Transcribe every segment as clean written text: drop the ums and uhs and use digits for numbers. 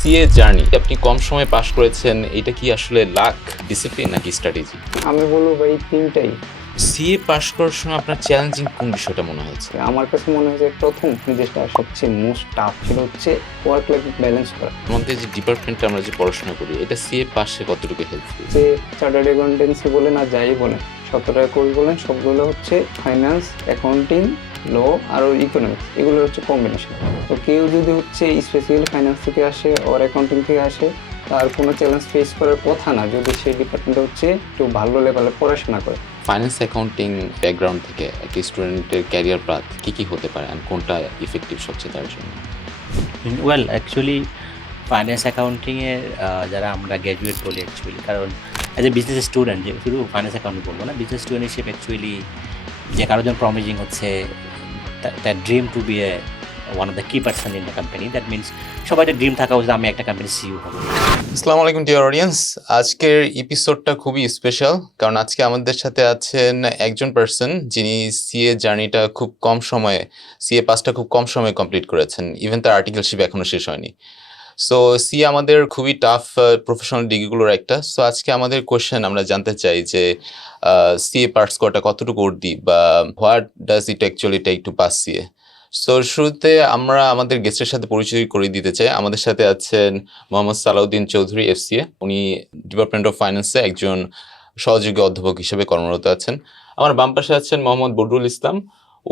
CA journey আপনি কম সময়ে পাশ করেছেন, এটা কি আসলে লাক, ডিসিপ্লিন নাকি স্ট্র্যাটেজি? আমি বলবো ভাই তিনটাই। সিএ পাশ করার সময় আপনার চ্যালেঞ্জিং কোন বিষয়টা মনে হয়েছে? আমার কাছে মনে হয় যে প্রথম যেটা সবচেয়ে মোস্ট টাফ সেটা হচ্ছে ওয়ার্ক লাইফ ব্যালেন্স করা। আমাদের যে ডিপার্টমেন্টে আমরা যে পড়াশোনা করি, এটা সিএ পাশে কতটুকু হেল্পফুল? যে চার্টার্ড অ্যাকাউন্টেন্সি বলেন আর যাই বলেন, 17টা কোর্স বলেন, সবগুলো হচ্ছে ফাইন্যান্স, অ্যাকাউন্টিং, ল আর ইকোনমিক্স, এগুলো হচ্ছে কম্বিনেশন। তো কেউ যদি হচ্ছে স্পেসিক্যালি ফাইন্যান্স থেকে আসে আর অ্যাকাউন্টিং থেকে আসে, তার কোনো চ্যালেঞ্জ ফেস করার কথা না যদি সেই ডিপার্টমেন্টে হচ্ছে একটু ভালো লেভেলে পড়াশোনা করে। ফাইন্যান্স অ্যাকাউন্টিং ব্যাকগ্রাউন্ড থেকে একটা স্টুডেন্টের ক্যারিয়ার পাথ কী হতে পারে, আর কোনটা ইফেক্টিভ সবচেয়ে তার জন্য? ওয়েল অ্যাকচুয়ালি ফাইন্যান্স অ্যাকাউন্টিংয়ের যারা আমরা গ্র্যাজুয়েট বলি অ্যাকচুয়ালি, কারণ অ্যাজ এ বিজনেস স্টুডেন্ট, যে শুধু ফাইন্যান্স অ্যাকাউন্টিং বলবো না, বিজনেস স্টুডেন্ট হিসেবে অ্যাকচুয়ালি যে কারোর জন্য প্রমিজিং হচ্ছে that dream to be a one of the key person in the company, that means সবাই একটা ড্রিম থাকা উচিত আমি একটা কোম্পানির সিইও হবো। আসসালামু আলাইকুম ডিয়ার অডিয়েন্স। আজকের এপিসোডটা খুবই স্পেশাল, কারণ আজকে আমাদের সাথে আছেন একজন পার্সন যিনি সিএ জার্নিটা খুব কম সময়ে, সিএ পাসটা খুব কম সময়ে কমপ্লিট করেছেন। ইভেন তার আর্টিকেলশিপ এখনও শেষ হয়নি। সো সিএ আমাদের খুবই টাফ প্রফেশনাল ডিগ্রিগুলোর একটা। সো আজকে আমাদের কোয়েশ্চেন, আমরা জানতে চাই যে সিএ পাস করাটা কতটুকু উর্দি, বা what does it actually take to pass CA. So শুরুতে আমরা আমাদের গেস্টের সাথে পরিচয় করিয়ে দিতে চাই। আমাদের সাথে আছেন মোহাম্মদ সালাউদ্দিন চৌধুরী, এফসিএ। উনি ডিপার্টমেন্ট অফ ফাইন্যান্সে একজন সহযোগী অধ্যাপক হিসেবে কর্মরত আছেন। আমার বাম পাশে আছেন মোহাম্মদ বদরুল ইসলাম।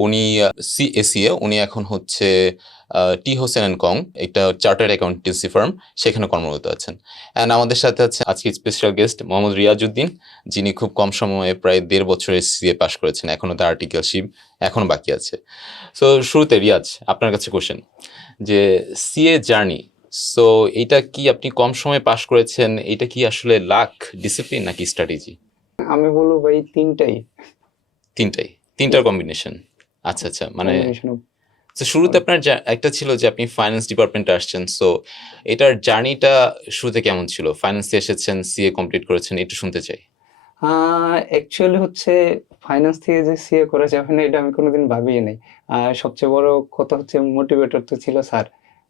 উনি সিএসিএ, উনি এখন হচ্ছে টি হোসেন অ্যান্ড কং, একটা চার্টার্ড অ্যাকাউন্টেন্সি ফার্ম, সেখানে কর্মরত আছেন। অ্যান্ড আমাদের সাথে আছে আজকে স্পেশাল গেস্ট মোহাম্মদ রিয়াজউদ্দিন, যিনি খুব কম সময়ে প্রায় 1.5 বছরের সিএ পাস করেছেন। এখনও তার আর্টিকেলশিপ এখনও বাকি আছে। সো শুরুতে রিয়াজ, আপনার কাছে কোশ্চেন যে সিএ জার্নি, সো এটা কি আপনি কম সময়ে পাশ করেছেন, এটা কি আসলে লাক, ডিসিপ্লিন নাকি স্ট্র্যাটেজি? আমি বলবো ভাই তিনটাই। তিনটার কম্বিনেশন। আচ্ছা আচ্ছা, মানে কম্বিনেশন অফ। তো শুরুতে আপনার একটা ছিল যে আপনি ফাইন্যান্স ডিপার্টমেন্টে আসছেন। সো এটার জার্নিটা শুরুতে কেমন ছিল? ফাইন্যান্সে এসেছেন, সিএ কমপ্লিট করেছেন, একটু শুনতে চাই। অ্যাকচুয়ালি হচ্ছে ফাইন্যান্স থেকে যে সিএ করা যাবে না এটা আমি কোনোদিন ভাবিই নাই। আর সবচেয়ে বড় কথা হচ্ছে মোটিভেটর তো ছিল স্যার।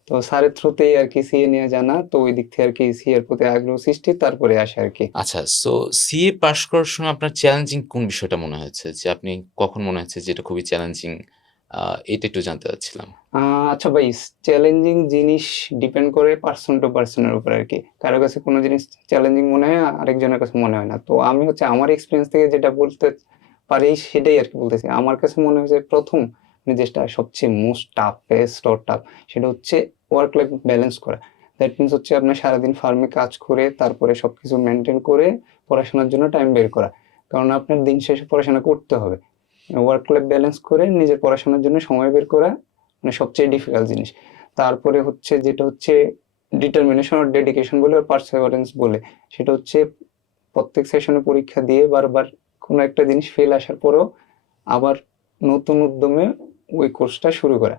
তো স্যারের থ্রুতেই আর কি সিএ নিয়ে জানা, তো ওই দিক থেকে আর কি সিএ এর প্রতি আগ্রহ সৃষ্টি, তারপরে আসে আর কি। আচ্ছা, সো সিএ পাশ করার সময় আপনার চ্যালেঞ্জিং কোন বিষয়টা মনে হয়েছে, যে আপনি কখন মনে হয়েছে যে এটা খুবই চ্যালেঞ্জিং? এটা একটু জানতে চাচ্ছিলাম। আচ্ছা ভাই, চ্যালেঞ্জিং জিনিস ডিপেন্ড করে পার্সন টু পার্সনের উপর আর কি। কারো কাছে কোনো জিনিস চ্যালেঞ্জিং মনে হয়, আরেকজনের কাছে মনে হয় না। তো আমি হচ্ছে আমার এক্সপিরিয়েন্স থেকে যেটা বলতে পারি সেটাই আর কি বলতেছি। আমার কাছে মনে হয়েছে প্রথম যেটা সবচেয়ে মোস্ট টাফেস্ট অর টাফ, সেটা হচ্ছে ওয়ার্ক লাইফ ব্যালেন্স করা। দ্যাট মিনস হচ্ছে আপনার সারাদিন ফার্মে কাজ করে তারপরে সবকিছু মেনটেন করে পড়াশোনার জন্য টাইম বের করা। কারণ আপনার দিন শেষে পড়াশোনা করতে হবে। ওয়ার্ক লাইফ ব্যালেন্স করে নিজের পড়াশোনার জন্য সময় বের করা মানে সবচেয়ে ডিফিকাল্ট জিনিস। তারপরে হচ্ছে যেটা হচ্ছে ডিটারমিনেশন আর ডেডিকেশন বলে আর পার্সেভারেন্স বলে, সেটা হচ্ছে প্রত্যেক সেশনে পরীক্ষা দিয়ে বারবার কোনো একটা জিনিস ফেল আসার পরেও আবার নতুন উদ্যমে ওই কোর্সটা শুরু করা।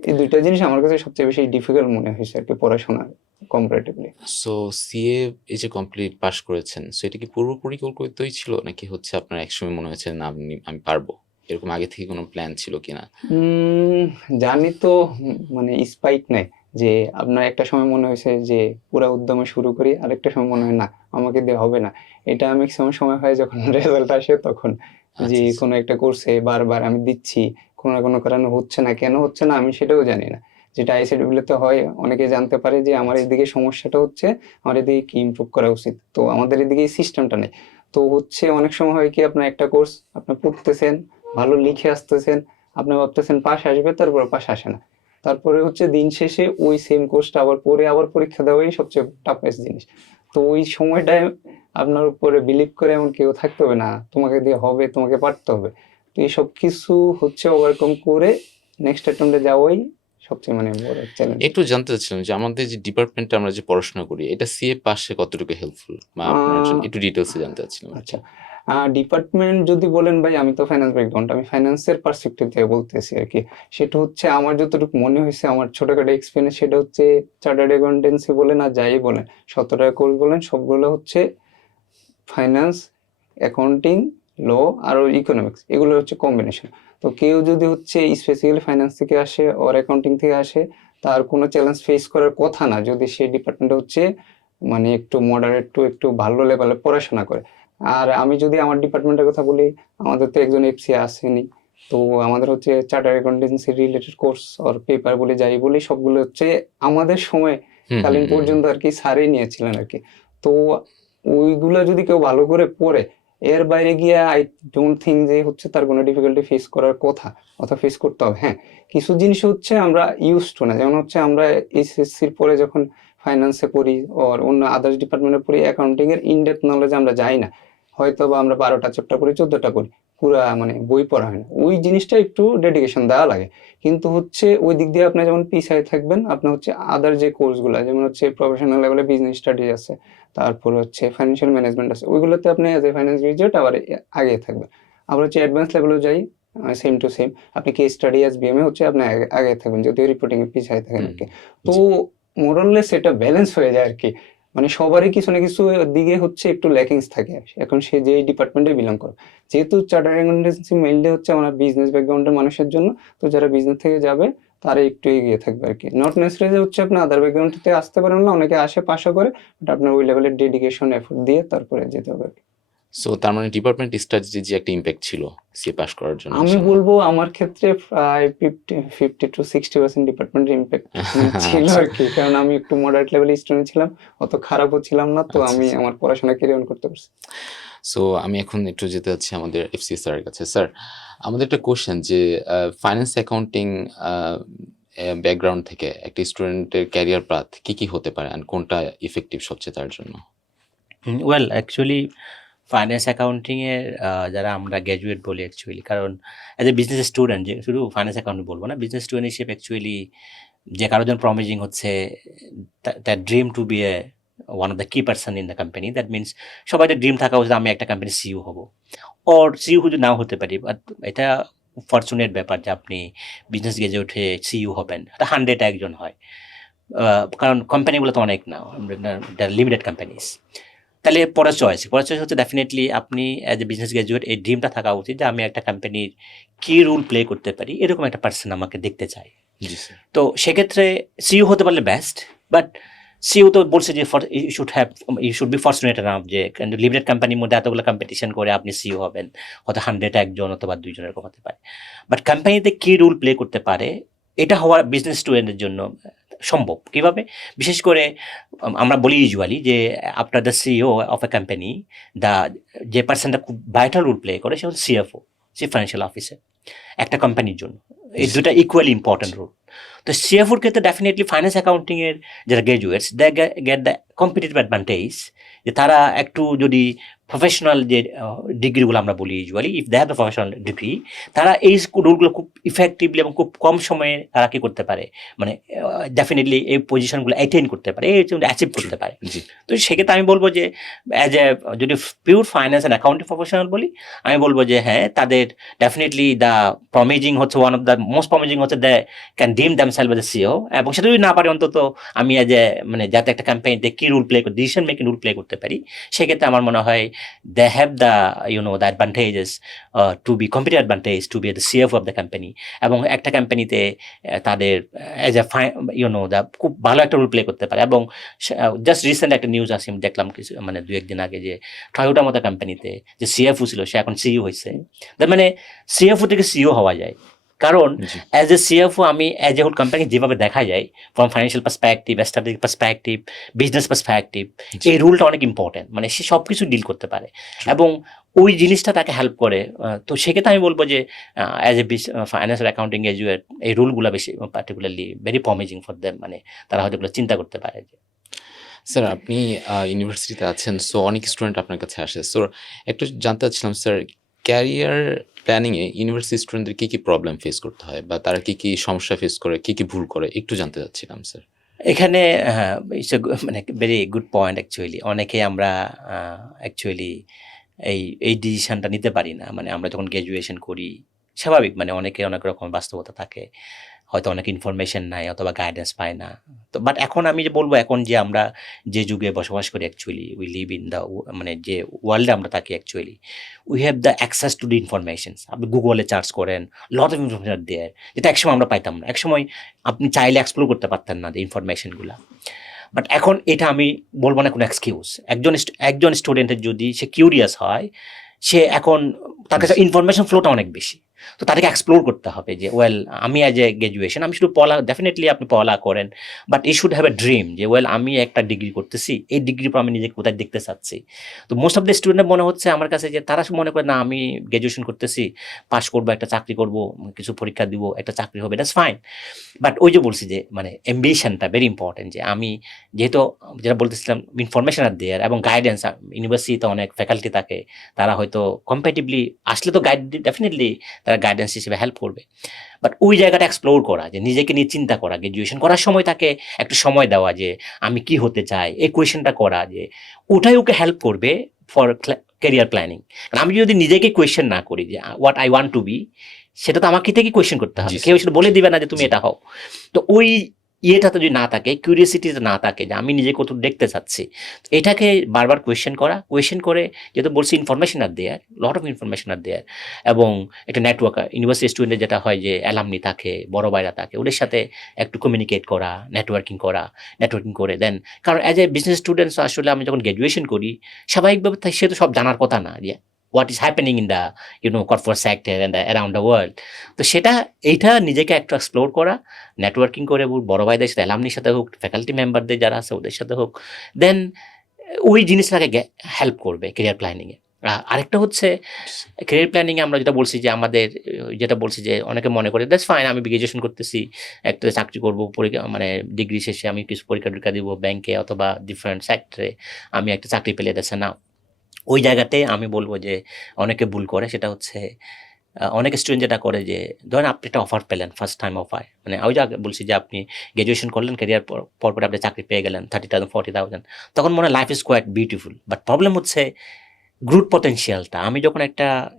এই দুইটা জিনিস আমার কাছে সবচেয়ে বেশি ডিফিকাল্ট মনে হয়েছে আর কি পড়াশোনার কম্পারেটিভলি। সো সিএ এই যে কমপ্লিট পাশ করেছেন, সো এটা কি পূর্ব পরিকল্পিতই ছিল, নাকি হচ্ছে আপনার একসময় মনে হয়েছে না আমি পারবো, এরকম আগে থেকে কোনো প্ল্যান ছিল কিনা? জানি তো, মানে স্পাইক নাই যে আপনার একটা সময় মনে হয়েছে যে পুরা উদ্যমে শুরু করি, আরেকটা সময় মনে হয় না আমাকে দিয়ে হবে না। এটা ম্যাক্সিমাম সময় হয় যখন রেজাল্ট আসে তখন, যে আচ্ছা আচ্ছা। কোনো একটা কোর্সে বারবার আমি দিচ্ছি, কোনো না কোনো কারণে হচ্ছে না, কেন হচ্ছে না আমি সেটাও জানি না। যেটা আইসিডিগুলোতে হয়, অনেকে জানতে পারে যে আমার এদিকে সমস্যাটা হচ্ছে, আমার এদিকে কি ইমপ্রুভ করা উচিত। তো আমাদের এদিকে এই সিস্টেমটা নেই। তো হচ্ছে অনেক সময় হয় কি আপনার একটা কোর্স আপনি পড়তেছেন, ভালো লিখে আসতেছেন, আপনি ভাবতেছেন পাশ আসবে, তারপরে পাশ আসে না। তারপরে হচ্ছে দিন শেষে ওই সেম কোর্সটা আবার পড়ে আবার পরীক্ষা দেওয়াই সবচেয়ে টাফেস্ট জিনিস। তো ওই সময়টায় আপনার উপরে বিলিভ করে এমন কেউ থাকতে হবে না, তোমাকে দিয়ে হবে, তোমাকে পারতে হবে। তো এই সব কিছু হচ্ছে ওভারকাম করে নেক্সট অ্যাটেম্পটে যাওয়াই সবচেয়ে মানে বড় চ্যালেঞ্জ। একটু জানতে চাচ্ছিলাম যে আমাদের যে ডিপার্টমেন্টে আমরা যে পড়াশোনা করি, এটা সিএ পাশে কতটুকু হেল্পফুল, বা আপনার জন্য একটু ডিটেলসে জানতে চাচ্ছিলাম আর কি। আচ্ছা, ডিপার্টমেন্ট যদি বলেন ভাই, আমি তো ফাইন্যান্স ব্যাকগ্রাউন্ড, আমি ফাইন্যান্সের পার্সপেক্টিভ থেকে বলতেছি আর কি। সেটা হচ্ছে আমার যতটুকু মনে হয়েছে, আমার ছোটখাটো এক্সপিরিয়েন্স, সেটা হচ্ছে চার্টার্ড অ্যাকাউন্টেন্সি বলেন আর যাই বলেন, 17টা কোর্স বলেন, সবগুলো হচ্ছে ফাইন্যান্স, অ্যাকাউন্টিং, ল আর ইকোনমিক্স, এগুলো হচ্ছে কম্বিনেশন। তো কেউ যদি হচ্ছে স্পেসিক্যালি ফাইন্যান্স থেকে আসে আর অ্যাকাউন্টিং থেকে আসে, তার কোনো চ্যালেঞ্জ ফেস করার কথা না যদি সেই ডিপার্টমেন্টে হচ্ছে মানে একটু মডারেট টু একটু ভালো লেভেলে পড়াশোনা করে। আর আমি যদি আমার ডিপার্টমেন্টের কথা বলি, আমাদের তো একজন এফসি আসেনি, তো আমাদের হচ্ছে চার্টার অ্যাকাউন্টেন্সি রিলেটেড কোর্স আর পেপার বলে যাই বলি সবগুলো হচ্ছে আমাদের সময় কালীন পর্যন্ত আর কি স্যারই নিয়েছিলেন আর কি। তো ওইগুলা যদি কেউ ভালো করে পড়ে, এর বাইরে গিয়ে আই ডোন্ট থিঙ্ক যে হচ্ছে তার কোনো ডিফিকাল্টি ফেস করার কথা অথবা ফেস করতে হবে। হ্যাঁ, কিছু জিনিস হচ্ছে আমরা ইউজ টু না, যেমন হচ্ছে আমরা এসএসসির পরে যখন ফাইন্যান্সে পড়ি আর অন্য আদার্স ডিপার্টমেন্টে পড়ি, অ্যাকাউন্টিং এর ইনডেপথ নলেজ আমরা যাই না, হয়তো বা আমরা 12টা চ্যাপ্টার পড়ি 14টা পড়ি, পুরা মানে বই পড়া হয় না। ওই জিনিসটা একটু ডেডিকেশন দেওয়া লাগে, কিন্তু হচ্ছে ওই দিক দিয়ে আপনি যেমন পিছায় থাকবেন, আপনার হচ্ছে আদার যে কোর্সগুলো যেমন হচ্ছে প্রফেশনাল লেভেলে বিজনেস স্টাডিজ আছে, তারপর হচ্ছে ফাইন্যান্সিয়াল ম্যানেজমেন্ট আছে, ওইগুলোতে আপনি অ্যাজ এ ফাইন্যান্স গ্রাজুয়েট আবার আগে থাকবেন। আবার হচ্ছে অ্যাডভান্স লেভেলেও যাই, সেম টু সেম আপনি কেস স্টাডি এস বিএম এ হচ্ছে আপনি আগে থাকবেন, যদিও রিপোর্টিং এ পিছায় থাকেন আর কি। তো মোরাললেস এটা ব্যালেন্স হয়ে যায় আর কি, মানে সবারই কিছু না কিছু দিকে হচ্ছে একটু ল্যাকিংস থাকে। এখন সে যে ডিপার্টমেন্টে বিলং করে, যেহেতু চার্টার্ড অ্যাকাউন্টেন্সি মেইনলি হচ্ছে আমার বিজনেস ব্যাকগ্রাউন্ডের মানুষের জন্য, তো যারা বিজনেস থেকে যাবে তারা একটু এগিয়ে থাকবে আর কি। নট নেসেসারি হচ্ছে আপনি আদার ব্যাকগ্রাউন্ড থেকে আসতে পারেন না, অনেকে আসে পাশা করে, বাট আপনার ওই লেভেলের ডেডিকেশন এফোর্ট দিয়ে তারপরে যেতে হবে আর কি। সো তার মানে ডিপার্টমেন্ট স্ট্র্যাটেজি যে একটা ইম্প্যাক্ট ছিল সিএ পাস করার জন্য আমি বলবো আমার ক্ষেত্রে প্রায় 50 to 60% ডিপার্টমেন্টের ইম্প্যাক্ট ছিল আর কি, কারণ আমি একটু মডারেট লেভেলের স্টুডেন্ট ছিলাম, অত খারাপও ছিলাম না, তো আমি আমার পড়াশোনা ক্যারি অন করতে পারছি। সো আমি এখন একটু যেতে যাচ্ছি আমাদের এফসি স্যারের কাছে। স্যার, আমাদের একটা কোশ্চেন যে ফাইন্যান্স অ্যাকাউন্টিং ব্যাকগ্রাউন্ড থেকে একটা স্টুডেন্টের ক্যারিয়ার পাথ কি কি হতে পারে অ্যান্ড কোনটা ইফেক্টিভ সবচেয়ে তার জন্য? ওয়েল অ্যাকচুয়ালি ফাইন্যান্স অ্যাকাউন্টিংয়ের যারা আমরা গ্র্যাজুয়েট বলি অ্যাকচুয়ালি, কারণ অ্যাজ এ বিজনেস স্টুডেন্ট, যে শুধু ফাইন্যান্স অ্যাকাউন্টিং বলবো না, বিজনেস স্টুডেন্ট হিসেবে অ্যাকচুয়ালি যে কারোর জন্য প্রমিজিং হচ্ছে that dream to be a one of the key person in the company. That means সবাই ড্রিম থাকা উচিত আমি একটা কোম্পানির সিইও হব, ওর সিইও যদি নাও হতে পারি, বাট এটা ফরচুনেট ব্যাপার যে আপনি বিজনেস গেজে উঠে সিইও হবেন, এটা 100 একজন হয়, কারণ কোম্পানিগুলো তো অনেক না, লিমিটেড কোম্পানিজ। তাহলে পরের চয়েস হচ্ছে ডেফিনেটলি আপনি অ্যাজ এ বিজনেস গ্র্যাজুয়েট এই ড্রিমটা থাকা উচিত যে আমি একটা কোম্পানির কী রোল প্লে করতে পারি, এরকম একটা পার্সন আমাকে দেখতে চাই। তো সেক্ষেত্রে সিইও হতে পারলে বেস্ট, বাট সিইও তো বলছে যে you should be fortunate enough যে লিমিটেড কোম্পানির মধ্যে এতগুলো কম্পিটিশন করে আপনি সিইও হবেন, হয়তো 100 একজন অথবা 2 এরকম হতে পারে, বাট কোম্পানিতে কী রোল প্লে করতে পারে এটা হওয়া বিজনেস স্টুডেন্টের জন্য সম্ভব। কীভাবে? বিশেষ করে আমরা বলি ইউজুয়ালি যে after the CEO of a company, যে পার্সনটা খুব ভাইটাল রোল প্লে করে সে হচ্ছে সিএফও, চিফ ফাইন্যান্সিয়াল অফিসার একটা কোম্পানির জন্য। এই দুটা ইকুয়ালি ইম্পর্টেন্ট রোল। তো সিএফওর ক্ষেত্রে ডেফিনেটলি ফাইন্যান্স অ্যাকাউন্টিংয়ের যারা graduates they get the competitive advantage, যে তারা একটু যদি প্রফেশনাল যে ডিগ্রিগুলো আমরা বলি usually, if they have the professional degree, তারা এই রোলগুলো খুব ইফেক্টিভলি এবং খুব কম সময়ে তারা কী করতে পারে, মানে ডেফিনেটলি এই পজিশনগুলো অ্যাটেইন করতে পারে, এই অ্যাচিভ করতে পারে। তো সেক্ষেত্রে আমি বলবো যে অ্যাজ এ যদি pure finance and accounting professional বলি, আমি বলবো যে হ্যাঁ, তাদের ডেফিনেটলি দ্য প্রমিজিং হচ্ছে one of the most promising হচ্ছে দ্য ক্যান ডিম দ্যামসেলভ এজ এ সিইও, এবং সেটা যদি না পারে অন্তত আমি অ্যাজ এ মানে যাতে একটা ক্যাম্পেইনতে কী role play decision making role play করতে পারি, সেক্ষেত্রে আমার মনে হয় they have the the advantages to be competitive advantage to be the CFO of the company, এবং একটা কোম্পানিতে তাদের এজ এ খুব ভালো একটা রোল প্লে করতে পারে। এবং জাস্ট রিসেন্ট একটা নিউজ আসি দেখলাম কিছু মানে 2-1 দিন আগে, যে টয়োটার মতো কোম্পানিতে যে সিএফও ছিল সে এখন সিইও হয়েছে। তার মানে সিএফও থেকে সিইও হওয়া যায়, কারণ অ্যাজ এ সিএফও আমি অ্যাজ এ হোল কোম্পানি যেভাবে দেখা যায় from financial perspective, strategic perspective, business perspective, এই রুলটা অনেক ইম্পর্টেন্ট, মানে সে সব কিছু ডিল করতে পারে এবং ওই জিনিসটা তাকে হেল্প করে। তো সেক্ষেত্রে আমি বলবো যে as a financial accounting graduate এই রুলগুলো বেশি particularly very promising for them, মানে তারা হয়তো এগুলো চিন্তা করতে পারে। স্যার, আপনি ইউনিভার্সিটিতে আছেন, সো অনেক স্টুডেন্ট আপনার কাছে আসে, সো একটু জানতে চাচ্ছিলাম স্যার, ক্যারিয়ার প্ল্যানিংয়ে ইউনিভার্সিটি স্টুডেন্টদের কী কী প্রবলেম ফেস করতে হয় বা তারা কী কী সমস্যা ফেস করে, কী কী ভুল করে, একটু জানতে চাচ্ছিলাম স্যার। এখানে মানে ভেরি গুড পয়েন্ট। অ্যাকচুয়ালি অনেকে আমরা অ্যাকচুয়ালি এই ডিসিশনটা নিতে পারি না, মানে আমরা যখন গ্র্যাজুয়েশন করি স্বাভাবিক, মানে অনেকে অনেক রকম বাস্তবতা থাকে, হয়তো অনেক ইনফরমেশন নাই অথবা গাইডেন্স পায় না। তো বাট এখন আমি যে বলবো, এখন যে আমরা যে যুগে বসবাস করি actually, we live in the মানে যে ওয়ার্ল্ডে আমরা থাকি actually, we have the access to the informations. আপনি গুগলে সার্চ করেন, লট অফ ইনফরমেশন দেয়ার, যেটা একসময় আমরা পাইতাম না। একসময় আপনি চাইলে এক্সপ্লোর করতে পারতেন না যে ইনফরমেশনগুলো। বাট এখন এটা আমি বলবো না কোনো এক্সকিউজ। একজন স্টুডেন্টের যদি সে কিউরিয়াস হয়, সে এখন তার কাছে ইনফরমেশন ফ্লোটা অনেক বেশি, তো তাদেরকে এক্সপ্লোর করতে হবে যে ওয়েল আমি অ্যাজ এ গ্র্যাজুয়েশন আমি শুধু পড়া, ডেফিনেটলি আপনি পড়া করেন, বাট এই শুড হ্যাভ এ ড্রিম যে ওয়েল আমি একটা ডিগ্রি করতেছি, এই ডিগ্রির পর আমি নিজেকে কোথায় দেখতে চাচ্ছি। তো মোস্ট অফ দ্য স্টুডেন্ট মনে হচ্ছে আমার কাছে যে তারা মনে করে না আমি গ্র্যাজুয়েশন করতেছি, পাস করবো, একটা চাকরি করব, কিছু পরীক্ষা দিব, একটা চাকরি হবে, দ্যাটস ফাইন। বাট ওই যে বলছি যে মানে অ্যাম্বিশনটা ভেরি ইম্পর্টেন্ট, যে আমি যেহেতু যেটা বলতেছিলাম ইনফরমেশন আর দেয়ার এবং গাইডেন্স, ইউনিভার্সিটিতে অনেক ফ্যাকাল্টি থাকে, তারা হয়তো কম্প্যাটিভলি আসলে তো গাইড ডেফিনেটলি তারা গাইডেন্স হিসেবে হেল্প করবে। বাট ওই জায়গাটা এক্সপ্লোর করা, যে নিজেকে নিয়ে চিন্তা করা, গ্র্যাজুয়েশন করার সময় তাকে একটু সময় দেওয়া যে আমি কি হতে চাই, এই কোয়েশনটা করা, যে ওটাই ওকে হেল্প করবে ফর ক্যারিয়ার প্ল্যানিং। কারণ আমি যদি নিজেকে কোয়েশ্চেন না করি যে what I want to be, সেটা তো আমাকে থেকে কোয়েশ্চেন করতে হবে, কেউ সেটা বলে দিবে না যে তুমি এটা হও। তো ওই ইয়েটাতে যদি না থাকে, কিউরিয়াসিটিতে না থাকে যে আমি নিজে কত দেখতে চাচ্ছি, এটাকে বারবার কোয়েশ্চেন করে, যেহেতু বলছি information are there, lot of information are there, এবং একটা নেটওয়ার্ক, ইউনিভার্সিটি স্টুডেন্টের যেটা হয় যে অ্যালামনি থাকে, বড় ভাইরা থাকে, ওদের সাথে একটু কমিউনিকেট করা, নেটওয়ার্কিং করে দেন। কারণ অ্যাজ এ বিজনেস স্টুডেন্টস আসলে আমি যখন গ্র্যাজুয়েশন করি, স্বাভাবিকভাবে সে তো সব জানার কথা না যে what is happening in the corporate sector and around the world. তো এইটা নিজেকে একটু এক্সপ্লোর করা, নেটওয়ার্কিং করে বড় ভাইদের সাথে, অ্যালামনির সাথে হোক, ফ্যাকাল্টি মেম্বারদের যারা আছে ওদের সাথে হোক, দেন ওই জিনিসটাকে হেল্প করবে কেরিয়ার প্ল্যানিংয়ে। আরেকটা হচ্ছে কেরিয়ার প্ল্যানিংয়ে আমরা যেটা বলছি যে অনেকে মনে করে দ্যাটস ফাইন, আমি গ্র্যাজুয়েশন করতেছি, একটা চাকরি করবো, পরীক্ষা মানে ডিগ্রি শেষে আমি কিছু পরীক্ষা দিব ব্যাংকে অথবা ডিফারেন্ট সেক্টরে, আমি একটা চাকরি পেলে যাচ্ছে না। ওই জায়গাতে আমি বলবো যে অনেকে ভুল করে, সেটা হচ্ছে অনেক স্টুডেন্ট যেটা করে যে ধরেন আপনি একটা অফার পেলেন, ফার্স্ট টাইম অফার, মানে ওই যে বলছি যে আপনি গ্র্যাজুয়েশন করলেন, ক্যারিয়ার পর আপনি চাকরি পেয়ে গেলেন 30,000 40,000, তখন মনে হয় life is quite beautiful. But problem হচ্ছে গ্রোথ পটেনশিয়ালটা। আমি যখন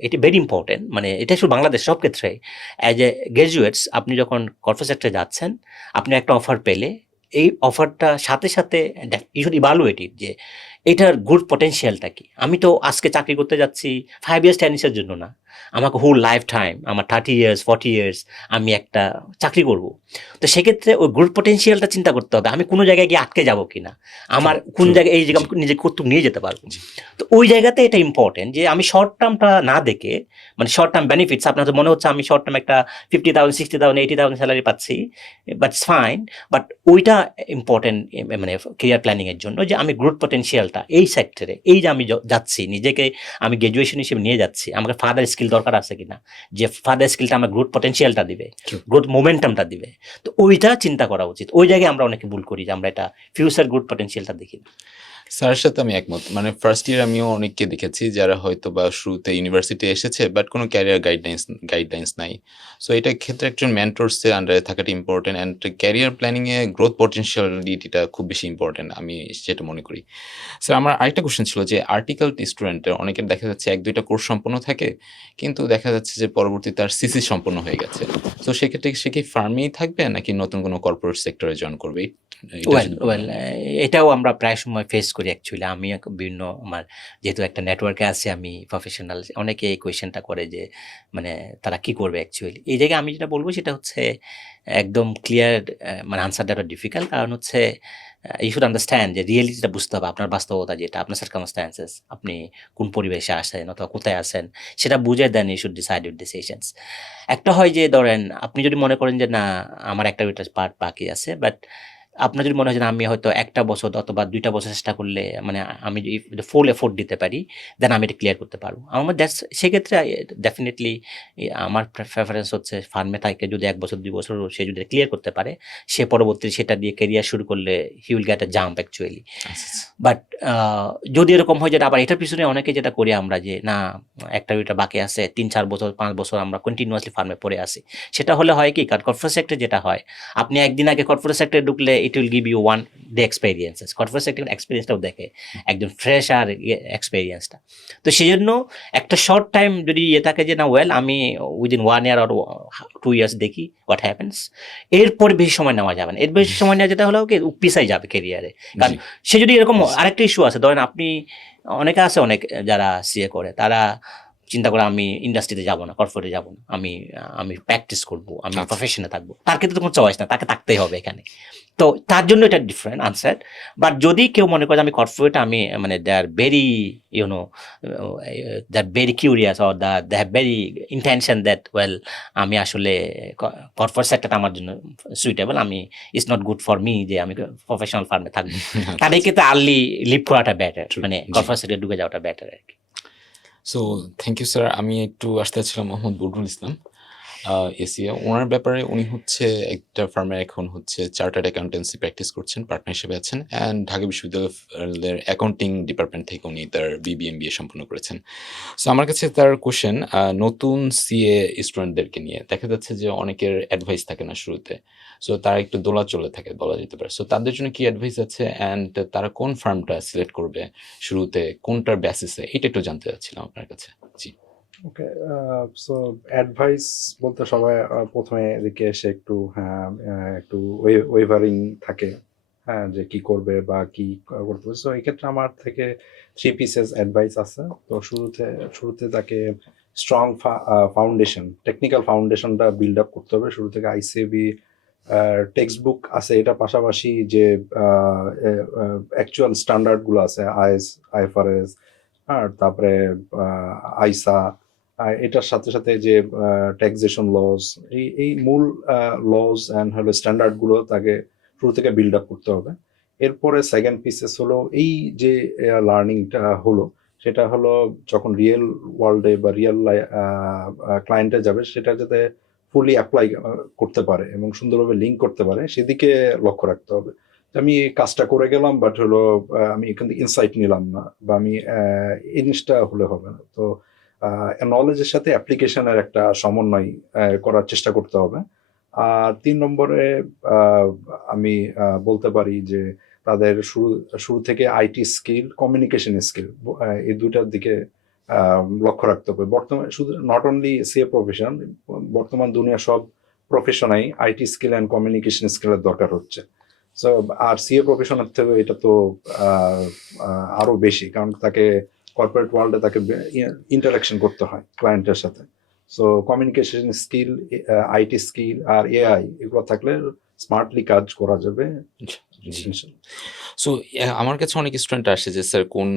এটি ভেরি ইম্পর্টেন্ট, মানে এটা শুধু বাংলাদেশ, সব ক্ষেত্রে অ্যাজ এ গ্র্যাজুয়েটস আপনি যখন কর্পোরেট সেক্টরে যাচ্ছেন, আপনি একটা অফার পেলে এই অফারটা সাথে সাথে ইউ শুড ইভালুয়েট ইট যে এটার গ্রোথ পটেনশিয়ালটা কি। আমি তো আজকে চাকরি করতে যাচ্ছি 5 years 10 years জন্য না, আমাকে হোল লাইফ টাইম, আমার 30 years 40 years আমি একটা চাকরি করব। তো সেক্ষেত্রে ওই গ্রোথ পটেনশিয়ালটা চিন্তা করতে হবে, আমি কোনো জায়গায় গিয়ে আটকে যাব কিনা, আমার কোন জায়গায় এই জায়গায় আমি নিজে কতটুকু নিয়ে যেতে পারবো। তো ওই জায়গাতে এটা ইম্পর্টেন্ট যে আমি শর্ট টার্মটা না দেখে, মানে শর্ট টার্ম বেনিফিটস, আপনার তো মনে হচ্ছে আমি শর্ট টার্ম একটা 50,000 60,000 80,000 স্যালারি পাচ্ছি, বাট ইটস ফাইন, বাট ওইটা ইম্পর্টেন্ট মানে কেরিয়ার প্ল্যানিংয়ের জন্য, যে আমি গ্রোথ পটেনশিয়ালটা এই সেক্টরে, এই যে আমি যাচ্ছি, নিজেকে আমি গ্র্যাজুয়েশন হিসেবে নিয়ে যাচ্ছি, আমাকে ফার্দার স্কিল দরকার আছে কিনা, যে ফার্দার স্কিলটা আমার গ্রোথ পটেনশিয়ালটা দিবে, গ্রোথ মোমেন্টামটা দিবে। তো ওইটা চিন্তা করা উচিত। ওই জায়গায় আমরা অনেকে ভুল করি যে আমরা এটা ফিউচার গ্রোথ পটেনশিয়ালটা দেখি না। স্যারের সাথে আমি একমত। মানে ফার্স্ট ইয়ার আমিও অনেককে দেখেছি যারা হয়তো বা শুরুতে ইউনিভার্সিটি এসেছে, বাট কোনো ক্যারিয়ার গাইডলাইন্স নাই। সো এটা ক্ষেত্রে একজন মেন্টরসের আন্ডারে থাকাটা ইম্পর্টেন্ট, অ্যান্ড ক্যারিয়ার প্ল্যানিংয়ে গ্রোথ পটেনশিয়ালিটিটা খুব বেশি ইম্পর্টেন্ট, আমি যেটা মনে করি। স্যার আমার আরেকটা কোশ্চেন ছিল যে আর্টিকেল স্টুডেন্টের অনেকের দেখা যাচ্ছে 1-2টা কোর্স সম্পন্ন থাকে, কিন্তু দেখা যাচ্ছে যে পরবর্তীতে তার সিসি সম্পন্ন হয়ে গেছে। তো সেক্ষেত্রে সে কি ফার্মেই থাকবে নাকি নতুন কোনো কর্পোরেট সেক্টরে জয়েন করবে? এটাও আমরা প্রায় সময় ফেস করি অ্যাকচুয়ালি। আমি বিভিন্ন আমার যেহেতু একটা নেটওয়ার্কে আছে, আমি প্রফেশনাল, অনেকে এই কোয়েশ্চেনটা করে যে মানে তারা কি করবে অ্যাকচুয়ালি। এই জায়গায় আমি যেটা বলবো সেটা হচ্ছে একদম ক্লিয়ার, মানে আনসার দেওয়াটা ডিফিকাল্ট। কারণ হচ্ছে ইউ শুড আন্ডারস্ট্যান্ড যে রিয়েলিটিটা বুঝতে হবে, আপনার বাস্তবতা যেটা, আপনার সার্কামস্ট্যান্সেস, আপনি কোন পরিবেশে আসেন অথবা কোথায় আসেন, সেটা বুঝে then you should decide your decisions. একটা হয় যে ধরেন আপনি যদি মনে করেন যে না আমার একটা পার্ট বাকি আছে, বাট আপনার যদি মনে হয় যে আমি হয়তো 1টা বছর অথবা 2টা বছর চেষ্টা করলে মানে আমি যদি ফুল এফোর্ট দিতে পারি, দেন আমি এটা ক্লিয়ার করতে পারবো। আমার সেক্ষেত্রে ডেফিনেটলি আমার প্রেফারেন্স হচ্ছে ফার্মে থাকে, যদি 1 বছর 2 বছর সে যদি ক্লিয়ার করতে পারে, সে পরবর্তী সেটা দিয়ে কেরিয়ার শুরু করলে he will get a jump actually. But যদি এরকম হয় যেটা আবার এটার পিছনে অনেকে যেটা করি আমরা যে না একটা দুইটা বাকি আছে, 3-4 বছর 5 বছর আমরা কন্টিনিউয়াসলি ফার্মে পড়ে আসি, সেটা হলে হয় কি, কারণ কর্পোরেট সেক্টরে যেটা হয়, আপনি একদিন আগে কর্পোরেট সেক্টরে ঢুকলে it will give you one day experiences, corporate sector এক্সপিরিয়েন্সটাও দেখে একজন ফ্রেশ আর এক্সপেরিয়েন্সটা। তো সেই জন্য একটা শর্ট টাইম যদি থাকে যে না ওয়েল আমি উইদিন 1 ইয়ার অর 2 ইয়ার্স দেখি হোয়াট হ্যাপেন্স, এরপর বেশি সময় নেওয়া যাবে না। এর বেশি সময় নেওয়া যেটা হলো কি পিছাই যাবে কেরিয়ারে। কারণ সে যদি এরকম আরেকটা ইস্যু আছে, ধরেন আপনি অনেকে আছে, অনেক যারা সিএ করে তারা চিন্তা করে আমি ইন্ডাস্ট্রিতে যাব না, কর্পোরেটে যাব না, আমি প্র্যাকটিস করব, আমি প্রফেশনে থাকবো। তার ক্ষেত্রে তো কোনো চয়েস না, তাকে থাকতেই হবে এখানে। তো তার জন্য এটা ডিফারেন্ট আনসার। বাট যদি কেউ মনে করে আমি কর্পোরেট, আমি মানে they are very you know they are very curious or they have very intention that well আমি আসলে কর্পোরেট সেক্টরটা আমার জন্য সুইটেবল, আমি it's not good for me যে আমি প্রফেশনাল ফার্মে থাকবো, তাদের ক্ষেত্রে আর্লি লিভ করাটা বেটার, মানে কর্পোরেট সেক্টরে ঢুকে যাওয়াটা বেটার আর কি। So thank you sir. আমি একটু আসতে চাচ্ছিলাম মোহাম্মদ বদরুল ইসলাম, এসিএ। ওনার ব্যাপারে উনি হচ্ছে একটা ফার্মে এখন হচ্ছে চার্টার্ড অ্যাকাউন্টেন্সি প্র্যাকটিস করছেন, পার্টনার হিসেবে আছেন, অ্যান্ড ঢাকা বিশ্ববিদ্যালয়ের অ্যাকাউন্টিং ডিপার্টমেন্ট থেকে উনি তার বিবিএমবিএ সম্পন্ন করেছেন। সো আমার কাছে তার কোশ্চেন, নতুন সিএ স্টুডেন্টদেরকে নিয়ে দেখা যাচ্ছে যে অনেকের অ্যাডভাইস থাকে না শুরুতে, সো তারা একটু দোলাচলে থাকে বলা যেতে পারে। সো তাদের জন্য কি অ্যাডভাইস আছে, অ্যান্ড তারা কোন ফার্মটা সিলেক্ট করবে শুরুতে, কোনটার বেসিসে, এটা একটু জানতে চাচ্ছিলাম আপনার কাছে। জি। ওকে, সো অ্যাডভাইস বলতে সবাই প্রথমে এদিকে এসে একটু একটু ওয়েভারিং থাকে, হ্যাঁ, যে কি করবে বা কি করতে হবে। সো এই ক্ষেত্রে আমার থেকে 3 পিসেস অ্যাডভাইস আছে। তো শুরুতে তাকে স্ট্রং ফাউন্ডেশন, টেকনিক্যাল ফাউন্ডেশনটা বিল্ড আপ করতে হবে শুরু থেকে। আইসিএবি টেক্সট বুক আছে, এটা পাশাপাশি যে অ্যাকচুয়াল স্ট্যান্ডার্ডগুলো আছে, আইএফআরএস, আর তারপরে আইসা, এটার সাথে সাথে যে ট্যাক্সেশন লজ, এই মূল লজ অ্যান্ড হলো স্ট্যান্ডার্ডগুলো তাকে শুরু থেকে বিল্ড আপ করতে হবে। এরপরে সেকেন্ড পিসেস হলো এই যে লার্নিংটা হলো, সেটা হলো যখন রিয়েল ওয়ার্ল্ডে বা রিয়েল ক্লায়েন্টে যাবে, সেটা যাতে ফুলি অ্যাপ্লাই করতে পারে এবং সুন্দরভাবে লিঙ্ক করতে পারে, সেদিকে লক্ষ্য রাখতে হবে। আমি কাজটা করে গেলাম, বাট হলো আমি এখান থেকে ইনসাইট নিলাম না, বা আমি এই জিনিসটা হলে হবে না। তো নলেজের সাথে অ্যাপ্লিকেশনের একটা সমন্বয় করার চেষ্টা করতে হবে। আর 3 নম্বরে আমি বলতে পারি যে তাদের শুরু থেকে আইটি স্কিল, কমিউনিকেশন স্কিল, এই দুটার দিকে লক্ষ্য রাখতে হবে। বর্তমানে শুধু নট অনলি সিএ প্রফেশন, বর্তমান দুনিয়া সব প্রফেশনেই আইটি স্কিল অ্যান্ড কমিউনিকেশন স্কিলের দরকার হচ্ছে। সো আর সিএ প্রফেশনের থেকে এটা তো আরো বেশি, কারণ তাকে কর্পোরেট ওয়ার্ল্ডে তাকে ইন্টারাকশন করতে হয় ক্লায়েন্টের সাথে। So communication skill, IT skill আর এআই, এগুলো থাকলে স্মার্টলি কাজ করা যাবে। সো আমার কাছে অনেক স্টুডেন্ট আসে যে স্যার কোন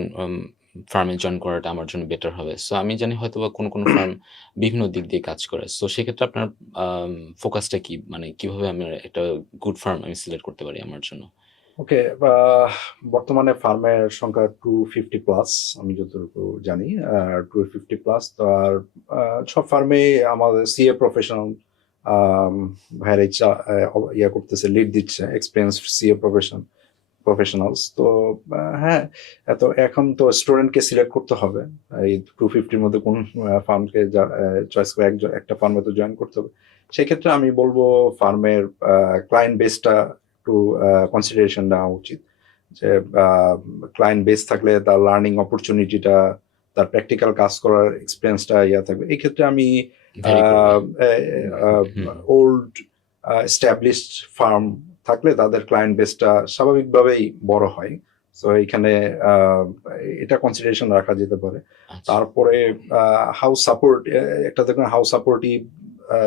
ফার্মে জয়েন করাটা আমার জন্য বেটার হবে। সো আমি জানি হয়তো বা কোন ফার্ম বিভিন্ন দিক দিয়ে কাজ করে। সো সেক্ষেত্রে আপনার ফোকাসটা কি, মানে কিভাবে আমি একটা গুড ফার্ম আমি সিলেক্ট করতে পারি আমার জন্য? ওকে, বর্তমানে ফার্মের সংখ্যা 250 প্লাস, আমি যতটুকু জানি 250 প্লাস। তো আর সব ফার্মে আমাদের সিএ প্রফেশনাল ভাইয়ের ইয়া করতেছে, লিড দিচ্ছে এক্সপিরিয়েন্স সিএ প্রফেশনালস। তো হ্যাঁ, তো এখন তো স্টুডেন্টকে সিলেক্ট করতে হবে এই 250-র মধ্যে কোন ফার্মকে চয়েস করে একটা ফার্মে তো জয়েন করতে হবে। সেক্ষেত্রে আমি বলবো ফার্মের ক্লায়েন্ট বেসটা একটু কনসিডারেশন নেওয়া উচিত, যে ক্লায়েন্ট বেস থাকলে তার লার্নিং অপরচুনিটিটা, তার প্র্যাকটিক্যাল কাজ করার এক্সপিরিয়েন্সটা থাকবে। এই ক্ষেত্রে আমি ওল্ড এস্টাবলিশড ফার্ম থাকলে তাদের ক্লায়েন্ট বেসটা স্বাভাবিকভাবেই বড় হয়। সো এইখানে এটা কনসিডারেশন রাখা যেতে পারে। তারপরে হাউ সাপোর্ট, একটা দেখুন how supportive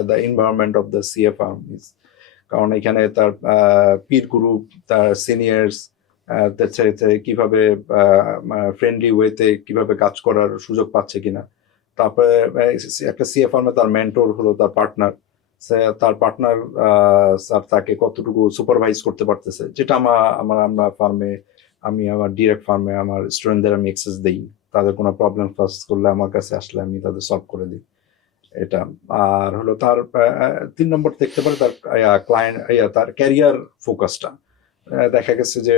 the environment of the CA farm is, কারণ এখানে তার পির গ্রুপ, তার সিনিয়র্স কিভাবে ফ্রেন্ডলি ওয়েতে কিভাবে কাজ করার সুযোগ পাচ্ছে কিনা। তারপরে একটা সিএ ফার্মে তার মেন্টর হলো তার পার্টনার, তার পার্টনার স্যার তাকে কতটুকু সুপারভাইজ করতে পারতেছে, যেটা আমরা ফার্মে, আমি আমার ডিরেক্ট ফার্মে আমার স্টুডেন্টদের আমি অ্যাক্সেস দিই, তাদের কোনো প্রবলেম ফেস করলে আমার কাছে আসলে আমি তাদের সলভ করে দিই এটা। আর হলো তার 3 নম্বর দেখতে পারে তার ক্লায়েন্ট, তার ক্যারিয়ার ফোকাসটা। দেখা গেছে যে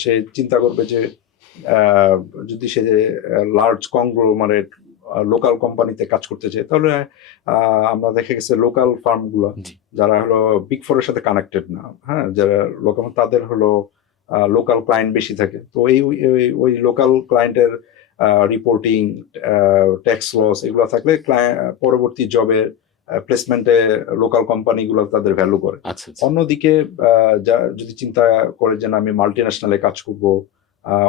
সে চিন্তা করবে যে যদি সে লার্জ কংগ্লোমারেট লোকাল কোম্পানিতে কাজ করতে চাই, তাহলে আমরা দেখে গেছে লোকাল ফার্মগুলো জি। যারা হলো বিগ ফোরের সাথে কানেক্টেড না, হ্যাঁ, যারা লোকাল, তাদের হলো লোকাল ক্লায়েন্ট বেশি থাকে। তো ওই লোকাল ক্লায়েন্টের রিপোর্টিং, ট্যাক্স লস এগুলো থাকলে পরবর্তী জবে প্লেসমেন্টে লোকাল কোম্পানিগুলো তাদের ভ্যালু করে। আচ্ছা আচ্ছা। অন্যদিকে যদি চিন্তা করে যে না, আমি মাল্টি ন্যাশনালে কাজ করব,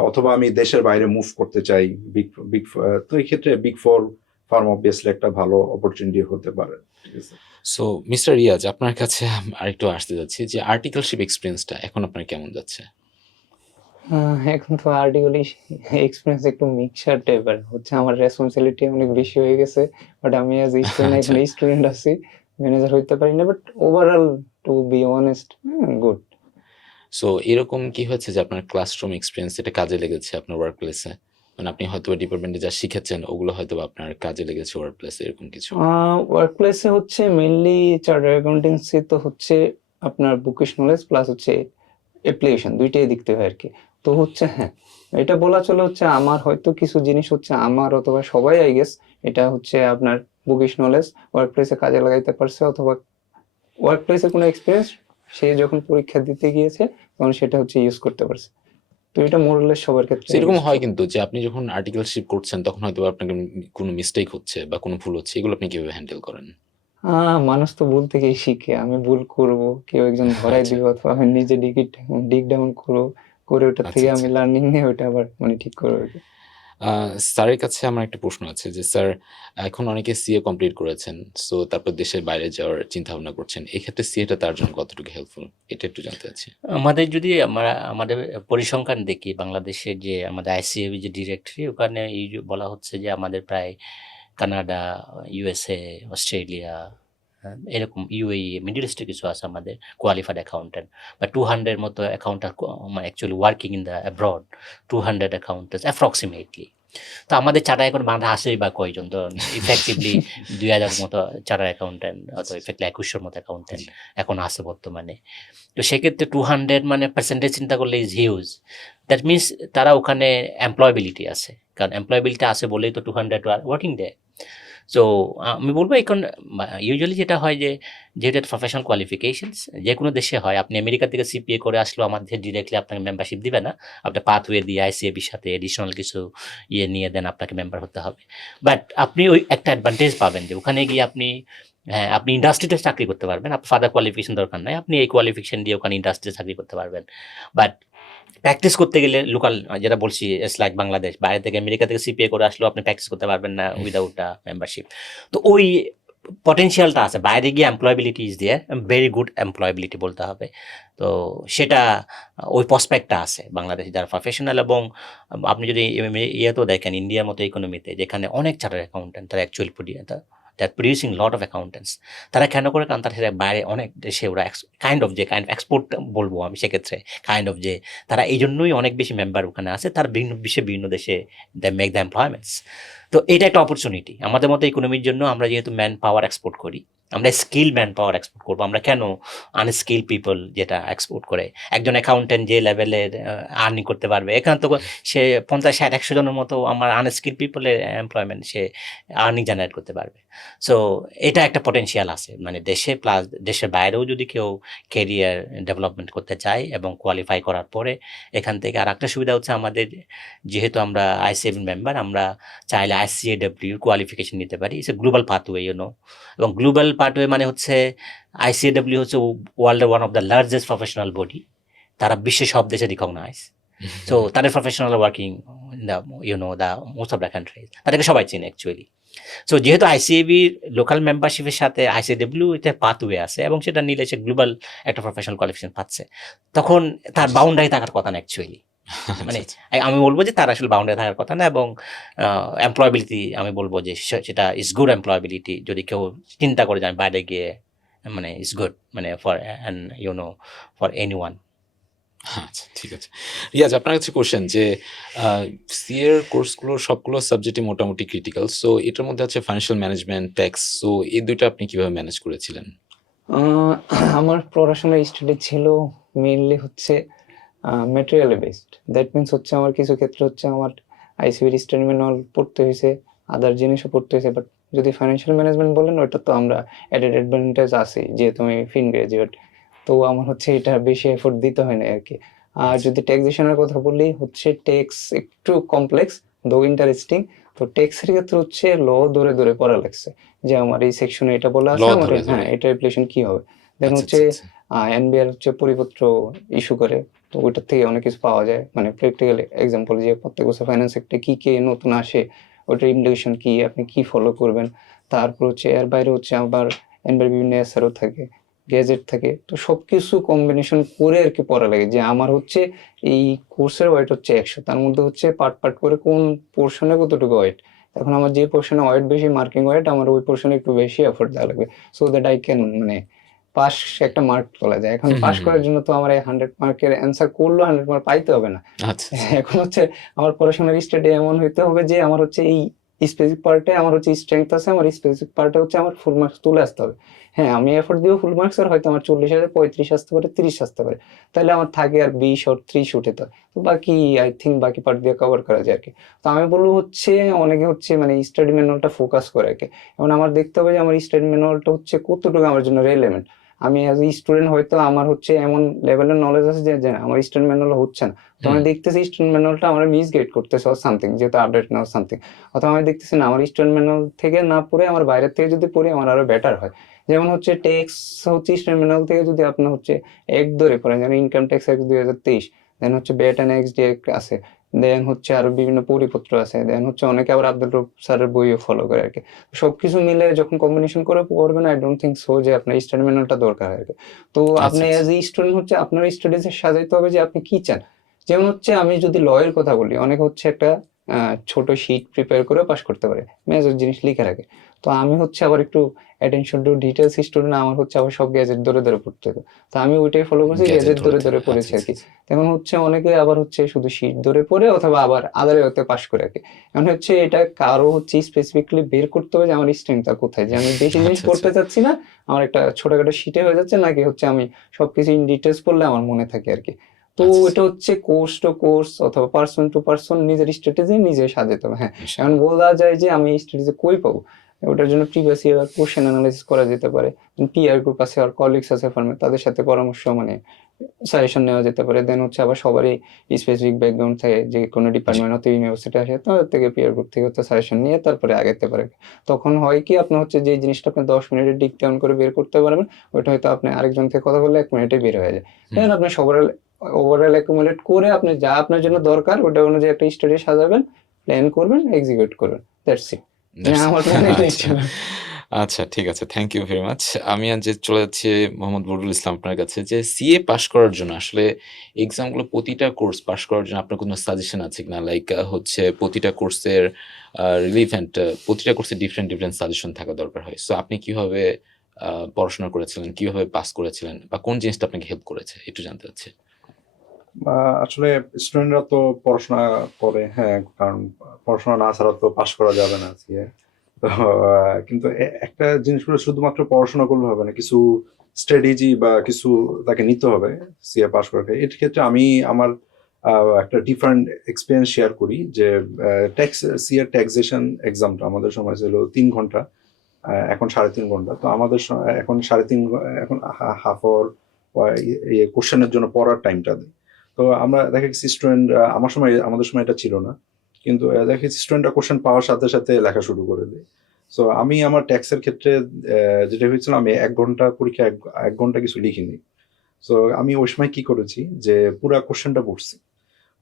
অথবা আমি দেশের বাইরে মুভ করতে চাই, বিগ তো এই ক্ষেত্রে বিগ ফোর ফার্ম অবভিয়াসলি একটা ভালো অপরচুনিটি হতে পারে। ঠিক আছে। সো মিস্টার রিয়াজ, আপনার কাছে আরেকটু আসতে যাচ্ছি যে আর্টিকেলশিপ এক্সপিরিয়েন্সটা এখন আপনার কেমন যাচ্ছে? এখন তো আর্টিকেল এক্সপিরিয়েন্স একটু মিক্সার টাইপের হচ্ছে, আমার রেসপন্সিবিলিটি অনেক বেশি হয়ে গেছে, বাট আমি অ্যাজ স্টুডেন্ট আচ্ছা। এখন স্টুডেন্ট আছি, ম্যানেজার হইতে পারি না, but overall to be honest good. So এরকম কি হয়েছে যে আপনার ক্লাসরুম এক্সপিরিয়েন্স এটা কাজে লেগেছে আপনার ওয়ার্ক প্লেসে? মানে আপনি হয়তো ডিপার্টমেন্টে যা শিখেছেন ওগুলো হয়তো আপনার কাজে লেগেছে ওয়ার্ক প্লেসে, এরকম কিছু? ওয়ার্ক প্লেসে হচ্ছে মেইনলি চার্টার্ড অ্যাকাউন্টেন্সি তো হচ্ছে আপনার বুকিশ নলেজ প্লাস হচ্ছে অ্যাপ্লিকেশন, দুইটাই দেখতে হয় আর কি। তো হচ্ছে হ্যাঁ, এটা বলা চলে হচ্ছে আমার হয়তো কিছু জিনিস হচ্ছে আমার অথবা সবাই আই গেস এটা হচ্ছে আপনার বুকিশ নলেজ ওয়ার্ক প্লেসে কাজে লাগাইতে পারছে, অথবা ওয়ার্ক প্লেসে কোনো এক্সপিরিয়েন্স সে যখন পরীক্ষা দিতে গিয়েছে তখন সেটা হচ্ছে ইউজ করতে পারছে। তো এটা মোরলেস সবার ক্ষেত্রে এরকম হয় কিন্তু যে আপনি যখন আর্টিকেলশিপ করছেন তখন হয়তো আপনাকে কোনো মিস্টেক হচ্ছে বা কোনো ভুল হচ্ছে, এগুলো আপনি কিভাবে হ্যান্ডেল করেন? মানুষ তো ভুল থেকেই শিখে, আমি ভুল করব, কেউ একজন ধরাই আচ্ছা। দিবে, অথবা আমি নিজে ডিগ ডাউন করে ওটা আচ্ছা থেকে আচ্ছা। আমি লার্নিং নিয়ে ওটা আবার মানে ঠিক করে আর কি। স্যারের কাছে আমার একটা প্রশ্ন আছে যে স্যার, এখন অনেকে সিএ কমপ্লিট করেছেন, সো তারপর দেশের বাইরে যাওয়ার চিন্তা ভাবনা করছেন, এক্ষেত্রে সিএটা তার জন্য কতটুকু হেল্পফুল এটা একটু জানতে চাচ্ছি। আমাদের যদি আমরা আমাদের পরিসংখ্যান দেখি, বাংলাদেশের যে আমাদের আইসিএবি যে ডিরেক্টরি, ওখানে এই যে বলা হচ্ছে যে আমাদের প্রায় কানাডা, ইউএসএ, অস্ট্রেলিয়া, এরকম ইউএই, মিডল ইস্টে কিছু আছে আমাদের কোয়ালিফাইড অ্যাকাউন্টেন্ট, বা 200 মতো accountant actually working in the abroad, 200 accountants approximately. তো আমাদের চার্টার এখন বাংলা আসেই বা কয়জন, তো ইফেক্টিভলি 2000 মতো চার্টার অ্যাকাউন্টেন্ট, অথবা ইফেক্টলি 2100 মতো অ্যাকাউন্টেন্ট এখন আছে বর্তমানে। তো সেক্ষেত্রে 200 মানে পার্সেন্টেজ চিন্তা করলে ইজ হিউজ। দ্যাট মিনস তারা ওখানে এমপ্লয়াবিলিটি আছে, কারণ এমপ্লয়াবিলিটি আছে বলেই তো 200 ওয়ার্কিং ডে। সো আমি বলবো এখন ইউজুয়ালি যেটা হয় যে যেহেতু প্রফেশনাল কোয়ালিফিকেশনস যে কোনো দেশে হয়, আপনি আমেরিকা থেকে সিপিএ করে আসলেও আমাদের ডিরেক্টলি আপনাকে মেম্বারশিপ দিবে না, আপনার পাথওয়ে দিয়ে আইসিএবির সাথে এডিশনাল কিছু ইয়ে নিয়ে দেন আপনাকে মেম্বার হতে হবে। বাট আপনি ওই একটা অ্যাডভান্টেজ পাবেন যে ওখানে গিয়ে আপনি, হ্যাঁ, আপনি ইন্ডাস্ট্রিতে চাকরি করতে পারবেন, আপনার ফার্দার কোয়ালিফিকেশন দরকার নাই, আপনি এই কোয়ালিফিকেশন দিয়ে ওখানে ইন্ডাস্ট্রিতে চাকরি করতে পারবেন। বাট প্র্যাকটিস করতে গেলে লোকাল, যেটা বলছি ইটস লাইক বাংলাদেশ, বাইরে থেকে আমেরিকা থেকে সিপিএ করে আসলেও আপনি প্র্যাকটিস করতে পারবেন না উইদাউট মেম্বারশিপ। তো ওই পটেনশিয়ালটা আছে, বাইরে গিয়ে employability is there, very good employability বলতে হবে। তো সেটা ওই প্রসপেক্টটা আছে বাংলাদেশে যারা প্রফেশনাল। এবং আপনি যদি ইয়েতেও দেখেন ইন্ডিয়ার মতো ইকোনমিতে, যেখানে অনেক চার্টার্ড অ্যাকাউন্টেন্ট তারা actually that producing lot of accountants, তারা কেন করে, কারণ তারা বাইরে অনেক দেশে ওরা কাইন্ড অফ এক্সপোর্ট বলবো আমি সেক্ষেত্রে, কাইন্ড অফ যে তারা এই জন্যই অনেক বেশি মেম্বার ওখানে আছে, তার বিভিন্ন দেশে দে মেক দ্য এমপ্লয়মেন্টস। তো এটা একটা অপরচুনিটি আমাদের মতো ইকোনমির জন্য। আমরা যেহেতু ম্যান পাওয়ার এক্সপোর্ট করি, আমরা স্কিল ম্যান পাওয়ার এক্সপোর্ট করবো, আমরা কেন আনস্কিল পিপল যেটা এক্সপোর্ট করে। একজন অ্যাকাউন্টেন্ট যে লেভেলের আর্নিং করতে পারবে, এখানে তো সে 50, 60, 100 জনের মতো আমার আনস্কিল পিপলের এমপ্লয়মেন্ট সে আর্নিং জেনারেট করতে পারবে। সো এটা একটা পটেনশিয়াল আছে মানে দেশে, প্লাস দেশের বাইরেও যদি কেউ ক্যারিয়ার ডেভেলপমেন্ট করতে চায় এবং কোয়ালিফাই করার পরে এখান থেকে। আর একটা সুবিধা হচ্ছে আমাদের, যেহেতু আমরা আইসিএবি মেম্বার, আমরা চাইলে আইসিএডব্লিউ কোয়ালিফিকেশন নিতে পারি। ইটস এ গ্লোবাল পাথওয়ে, এবং গ্লোবাল পাথওয়ে মানে হচ্ছে আইসিএডব্লিউ হচ্ছে ওয়ার্ল্ডের one of the largest professional body, তারা বিশ্বের সব দেশে রিকগনাইজ। সো তাদের professional working the the most of the countries, তাদেরকে সবাই চেনে অ্যাকচুয়ালি। সো যেহেতু আইসিএবির লোকাল মেম্বারশিপের সাথে আইসিডব্লিউ এতে পাথওয়ে আছে এবং সেটা নিলে সে গ্লোবাল একটা প্রফেশনাল কোয়ালিফিকেশন পাচ্ছে, তখন তার বাউন্ডারি থাকার কথা না অ্যাকচুয়ালি। মানে আমি বলবো যে তার আসলে বাউন্ডারি থাকার কথা না। এবং এমপ্লয়াবিলিটি আমি বলবো যে সেটা ইজ গুড এমপ্লয়াবিলিটি, যদি কেউ চিন্তা করে যায় বাইরে গিয়ে, মানে ইজ গুড মানে ফর ফর এনিওয়ান। আচ্ছা, ঠিক আছে। রিয়াজ, আপনার কাছে কোশ্চেন যে সিএর কোর্সগুলো সবগুলো সাবজেক্টে মোটামুটি ক্রিটিক্যাল, সো এটার মধ্যে আছে ফাইন্যান্সিয়াল ম্যানেজমেন্ট, ট্যাক্স, সো এই দুইটা আপনি কিভাবে ম্যানেজ করেছিলেন? আমার পড়াশোনার স্টাডি ছিল মেইনলি হচ্ছে ম্যাটেরিয়াল বেসড। দ্যাট মিনস হচ্ছে আমার কিছু ক্ষেত্রে হচ্ছে আমার আইসিবির স্টাডি ম্যানুয়াল পড়তে হয়েছে, আদার জিনিসও পড়তে হয়েছে। বাট যদি ফাইন্যান্সিয়াল ম্যানেজমেন্ট বলেন ওইটা তো আমরা অ্যাডেড অ্যাডভান্টেজ আছে, যেহেতু আমি ফিন গ্রাজুয়েট, তো আমার হচ্ছে এটা বেশি এফোর্ট দিতে হয় না আর কি। আর যদি ট্যাক্সেশনের কথা বলি, হচ্ছে ট্যাক্স একটু কমপ্লেক্স দো ইন্টারেস্টিং। তো ট্যাক্সের ক্ষেত্রে হচ্ছে ল ধরে ধরে পড়া লাগছে, যে আমার এই সেকশনে এটা বলা আছে, Law আমার ধরে হ্যাঁ ধরে। এটা অ্যাপ্লিকেশন কি হবে। দেন আচ্ছা হচ্ছে আচ্ছা আচ্ছা। এনবিআর হচ্ছে পরিপত্র ইস্যু করে, তো ওইটার থেকে অনেক কিছু পাওয়া যায়, মানে প্র্যাকটিক্যাল এক্সাম্পল, যে প্রত্যেক বছর ফাইন্যান্স সেক্টরে কি কি নতুন আসে, ওইটার ইমপ্লিকেশন কি, আপনি কি ফলো করবেন। তারপর হচ্ছে এর বাইরে হচ্ছে আবার এনবিআর বিভিন্ন এসআরও থাকে, গ্যাজেট থাকে, তো সবকিছু কম্বিনেশন করে আর কি পড়া লাগে। যে আমার হচ্ছে এই কোর্সের ওয়েট হচ্ছে 100, তার মধ্যে হচ্ছে পার্ট পার্ট করে কোন পোর্শনে কতটুকু ওয়েট। এখন আমার যে পোর্শনে ওয়েট বেশি, মার্কিং ওয়েট, আমার ওই পোর্শনে একটু বেশি এফোর্ট দেওয়া লাগবে, সো দ্যাট আই ক্যান মানে পাস একটা মার্ক তোলা যায়। এখন হুম, পাস হুম, করার জন্য তো আমার এই 100 মার্কের অ্যান্সার করলেও 100 মার্ক পাইতে হবে না। আচ্ছা আচ্ছা। এখন হচ্ছে আমার পড়াশোনার স্টাডি এমন হইতে হবে যে আমার হচ্ছে এই স্পেসিফিক পার্টে আমার হচ্ছে স্ট্রেংথ আছে, আমার স্পেসিফিক পার্টে হচ্ছে আমার ফুল মার্কস তুলে আসতে হবে। হ্যাঁ, আমি এফোর্ট দিব ফুল মার্কস, আর হয়তো আমার 40 হাজার 35 আসতে পারে, 30 আসতে পারে, তাহলে আমার থাকে আর 20 or 30 উঠে। তো তো বাকি আই থিঙ্ক বাকি পার্ট দিয়ে কভার করা যায় আর কি। তো আমি বলবো হচ্ছে অনেকে হচ্ছে মানে স্টাডি ম্যানুয়ালটা ফোকাস করে আর কি। এখন আমার দেখতে হবে যে আমার স্টাডি ম্যানুয়ালটা হচ্ছে কতটুকু আমার জন্য রেলেভেন্ট। আমি অ্যাজ এ স্টুডেন্ট হয়তো আমার হচ্ছে এমন লেভেলের নলেজ আছে যে যে আমার স্টাডি ম্যানুয়াল হচ্ছে না, তো আমি হুম, দেখতেছি স্টুডেন্ট ম্যানুয়ালটা আমার মিসগাইড করতেছে অর সামথিং, যেহেতু আপডেট না সামথিং। অথবা আমি দেখতেছি না, আমার স্টুডেন্ট ম্যানুয়াল থেকে না পড়ে আমার বাইরের থেকে যদি পড়ি আমার আরো বেটার হয়। যেমন হচ্ছে ট্যাক্স হচ্ছে স্টুডেন্ট ম্যানুয়াল থেকে যদি আপনি হচ্ছে এক ধরে পড়েন, যেমন ইনকাম ট্যাক্স অ্যাক্ট 2023, দেন হচ্ছে ব্যাট অ্যান্ড এক্সডি আছে, দেন হচ্ছে আরো বিভিন্ন পরিপত্র আছে, দেন হচ্ছে অনেকে আবার আব্দুল রব স্যারের বইও ফলো করে আর কি। সবকিছু মিলে যখন কম্বিনেশন করে পড়বেন, আই ডোন্ট থিঙ্ক সো যে আপনার স্টাডি ম্যানুয়ালটা দরকার হয় আর কি। তো আচ্ছা আপনি আচ্ছা। অ্যাজ এ স্টুডেন্ট হচ্ছে আপনার স্টাডিজ সাজাইতে হবে যে আপনি কি চান। যেমন হচ্ছে আমি যদি ল এর কথা বলি, অনেকে হচ্ছে একটা ছোট শিট প্রিপেয়ার করে পাস করতে পারে, মেজর জিনিস লিখে রাখে। তো আমি হচ্ছে আবার একটু অ্যাটেনশন টু ডিটেলস স্টুডেন্ট, আমার হচ্ছে আবার সব গ্যাজেট ধরে ধরে পড়তে হতো। তো আমি ওইটাই ফলো করছি, গ্যাজেট গ্যাজেট ধরে ধরে ধরে। ধরে আচ্ছা পড়েছি আর আচ্ছা কি। আচ্ছা। এখন হচ্ছে অনেকে আবার হচ্ছে শুধু শীট ধরে পড়ে অথবা আবার আদারে হতে পাস করে আর কি। এখন হচ্ছে এটা কারো হচ্ছে স্পেসিফিকলি বের করতে হবে যে আমার স্ট্রেংথটা কোথায়, যে আমি বেশি জিনিস আচ্ছা পড়তে আচ্ছা। চাচ্ছি না, আমার একটা ছোটখাটো শিটে হয়ে যাচ্ছে, নাকি হচ্ছে আমি সবকিছু ইন ডিটেলস পড়লে আমার মনে থাকে আর কি। তো আচ্ছা আচ্ছা। এটা হচ্ছে কোর্স টু কোর্স অথবা পার্সন টু পার্সন নিজের স্ট্র্যাটেজি নিজে সাজাতে হবে। হ্যাঁ, এখন ইনশাআল্লাহ। বলা যায় যে আমি এই স্ট্র্যাটেজি কই পাবো, ওটার জন্য প্রিভিয়াস ইয়ার কোশ্চেন অ্যানালাইসিস করা যেতে পারে, পিয়ার গ্রুপ আছে আর কলিগস আছে ফার্মে, তাদের সাথে পরামর্শ মানে সাজেশন নেওয়া যেতে পারে। দেন হচ্ছে আবার সবারই স্পেসিফিক ব্যাকগ্রাউন্ড থাকে, যে কোনো জি। ডিপার্টমেন্ট হতে ইউনিভার্সিটি আসে, তাদের থেকে পিয়ার গ্রুপ থেকে হচ্ছে সাজেশন নিয়ে তারপরে আগাতে পারে। তখন হয় কি আপনার হচ্ছে যে জিনিসটা আপনি 10 মিনিটে ডিক ডাউন করে বের করতে পারবেন, ওইটা হয়তো আপনি আরেকজন থেকে কথা বললে 1 মিনিটে বের হয়ে যায়। হুম। দেন আপনি সবার ওভারঅল অ্যাকুমুলেট করে আপনি যা আপনার জন্য দরকার ওটা অনুযায়ী একটা স্টাডি সাজাবেন, প্ল্যান করবেন, এক্সিকিউট করবেন, দ্যাটস ইট। মানে দ্যাটস আমার ইট। প্ল্যান এটাই আচ্ছা। ছিল। আচ্ছা ঠিক আছে। Thank you very much. আমি আজ যে চলে যাচ্ছি মোহাম্মদ বদরুল ইসলাম আপনার কাছে, যে সিএ পাস করার জন্য আসলে এক্সামগুলো প্রতিটা কোর্স পাস করার জন্য আপনার কোনো সাজেশন আছে কিনা? লাইক হচ্ছে প্রতিটা কোর্সের রিলিভেন্ট প্রতিটা কোর্সে ডিফারেন্ট ডিফারেন্ট সাজেশন থাকা দরকার হয়। সো আপনি কিভাবে পড়াশোনা করেছিলেন? কিভাবে পাস করেছিলেন? বা কোন জিনিসটা আপনাকে হেল্প করেছে? একটু জানতে চাচ্ছি। আসলে স্টুডেন্টরা তো পড়াশোনা করে, হ্যাঁ, কারণ পড়াশোনা না ছাড়া তো পাশ করা যাবে না সিএ। তো কিন্তু একটা জিনিসগুলো শুধুমাত্র পড়াশোনা করলে হবে না, কিছু স্ট্র্যাটেজি বা কিছু তাকে নিতে হবে সিএ পাশ করাকে। এর ক্ষেত্রে আমি আমার একটা ডিফারেন্ট এক্সপিরিয়েন্স শেয়ার করি, যে ট্যাক্স সিএ ট্যাক্সেশন এক্সামটা আমাদের সময় ছিল 3 ঘন্টা, এখন 3.5 ঘন্টা। তো আমাদের এখন 3.5 এখন হাফ আওয়ার কোশ্চেনের জন্য পড়ার টাইমটা দেয়। তো আমরা দেখা গেছি স্টুডেন্ট, আমাদের সময় এটা ছিল না, কিন্তু দেখা গেছি স্টুডেন্টরা কোশ্চেন পাওয়ার সাথে সাথে লেখা শুরু করে দেয়। সো আমি আমার ট্যাক্সের ক্ষেত্রে যেটা হয়েছিল, আমি 1 ঘন্টা পরীক্ষা 1 ঘন্টা কিছু লিখিনি। সো আমি ওই সময় কি করেছি, যে পুরা কোশ্চেনটা পড়ছি।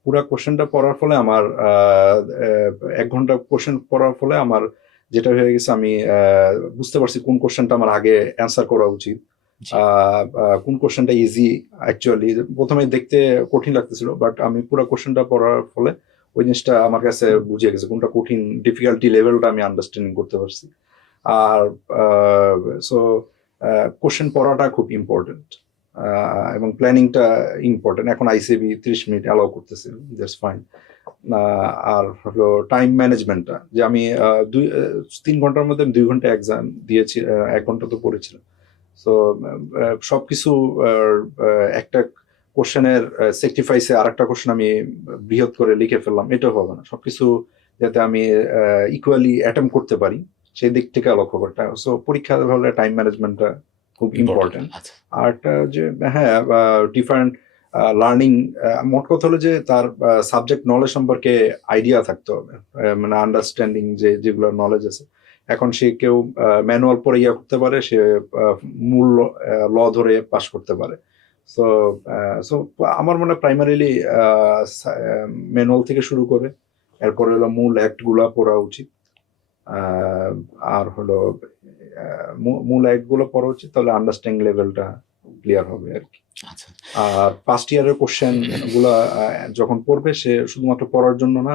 পুরা কোশ্চেনটা পড়ার ফলে আমার 1 ঘন্টা কোশ্চেন পড়ার ফলে আমার যেটা হয়ে গেছে, আমি বুঝতে পারছি কোন কোশ্চেনটা আমার আগে অ্যান্সার করা উচিত, জি। কোন কোশ্চেনটা ইজি। অ্যাকচুয়ালি প্রথমে দেখতে কঠিন লাগতেছিল, বাট আমি পুরো কোশ্চেনটা পড়ার ফলে ওই জিনিসটা আমার কাছে বুঝে গেছে, কোনটা কঠিন, ডিফিকাল্টি লেভেলটা আমি আন্ডারস্ট্যান্ডিং করতে পারছি। আর সো কোশ্চেন পড়াটা খুব ইম্পর্টেন্ট, এবং প্ল্যানিংটা ইম্পর্টেন্ট। এখন আইসিবি 30 মিনিট অ্যালাউ করতেছে, দ্যাটস ফাইন। আর হলো টাইম ম্যানেজমেন্টটা, যে আমি 3 ঘন্টার মধ্যে 2 ঘন্টা এক্সাম দিয়েছি, 1 ঘন্টা তো পড়েছিলাম। সো সবকিছু একটা কোশ্চেনের স্যাক্রিফাইসে আর একটা কোশ্চেন আমি বৃহৎ করে লিখে ফেললাম, এটাও হবে না। সবকিছু যাতে আমি ইকুয়ালি অ্যাটেম্প করতে পারি, সেই দিক থেকে লক্ষ্য করতে হয়। সো পরীক্ষা হলে টাইম ম্যানেজমেন্টটা খুব ইম্পর্টেন্ট। আচ্ছা আর একটা যে হ্যাঁ ডিফারেন্ট লার্নিং, মোট কথা হলো যে তার সাবজেক্ট নলেজ সম্পর্কে আইডিয়া থাকতে হবে, মানে আন্ডারস্ট্যান্ডিং যেগুলো নলেজ আছে। এখন সে কেউ ম্যানুয়াল পড়ে ইয়ে করতে পারে, সে মূল ল ধরে পাস করতে পারে। সো সো আমার মনে হয় প্রাইমারিলি ম্যানুয়াল থেকে শুরু করে এরপরে হলো মূল অ্যাক্টগুলো পড়া উচিত। আর হলো মূল অ্যাক্টগুলো পড়া উচিত, তাহলে আন্ডারস্ট্যান্ডিং লেভেলটা ক্লিয়ার হবে আর কি। আচ্ছা আর ফার্স্ট ইয়ারের কোশ্চেন গুলা যখন পড়বে, সে শুধুমাত্র পড়ার জন্য না,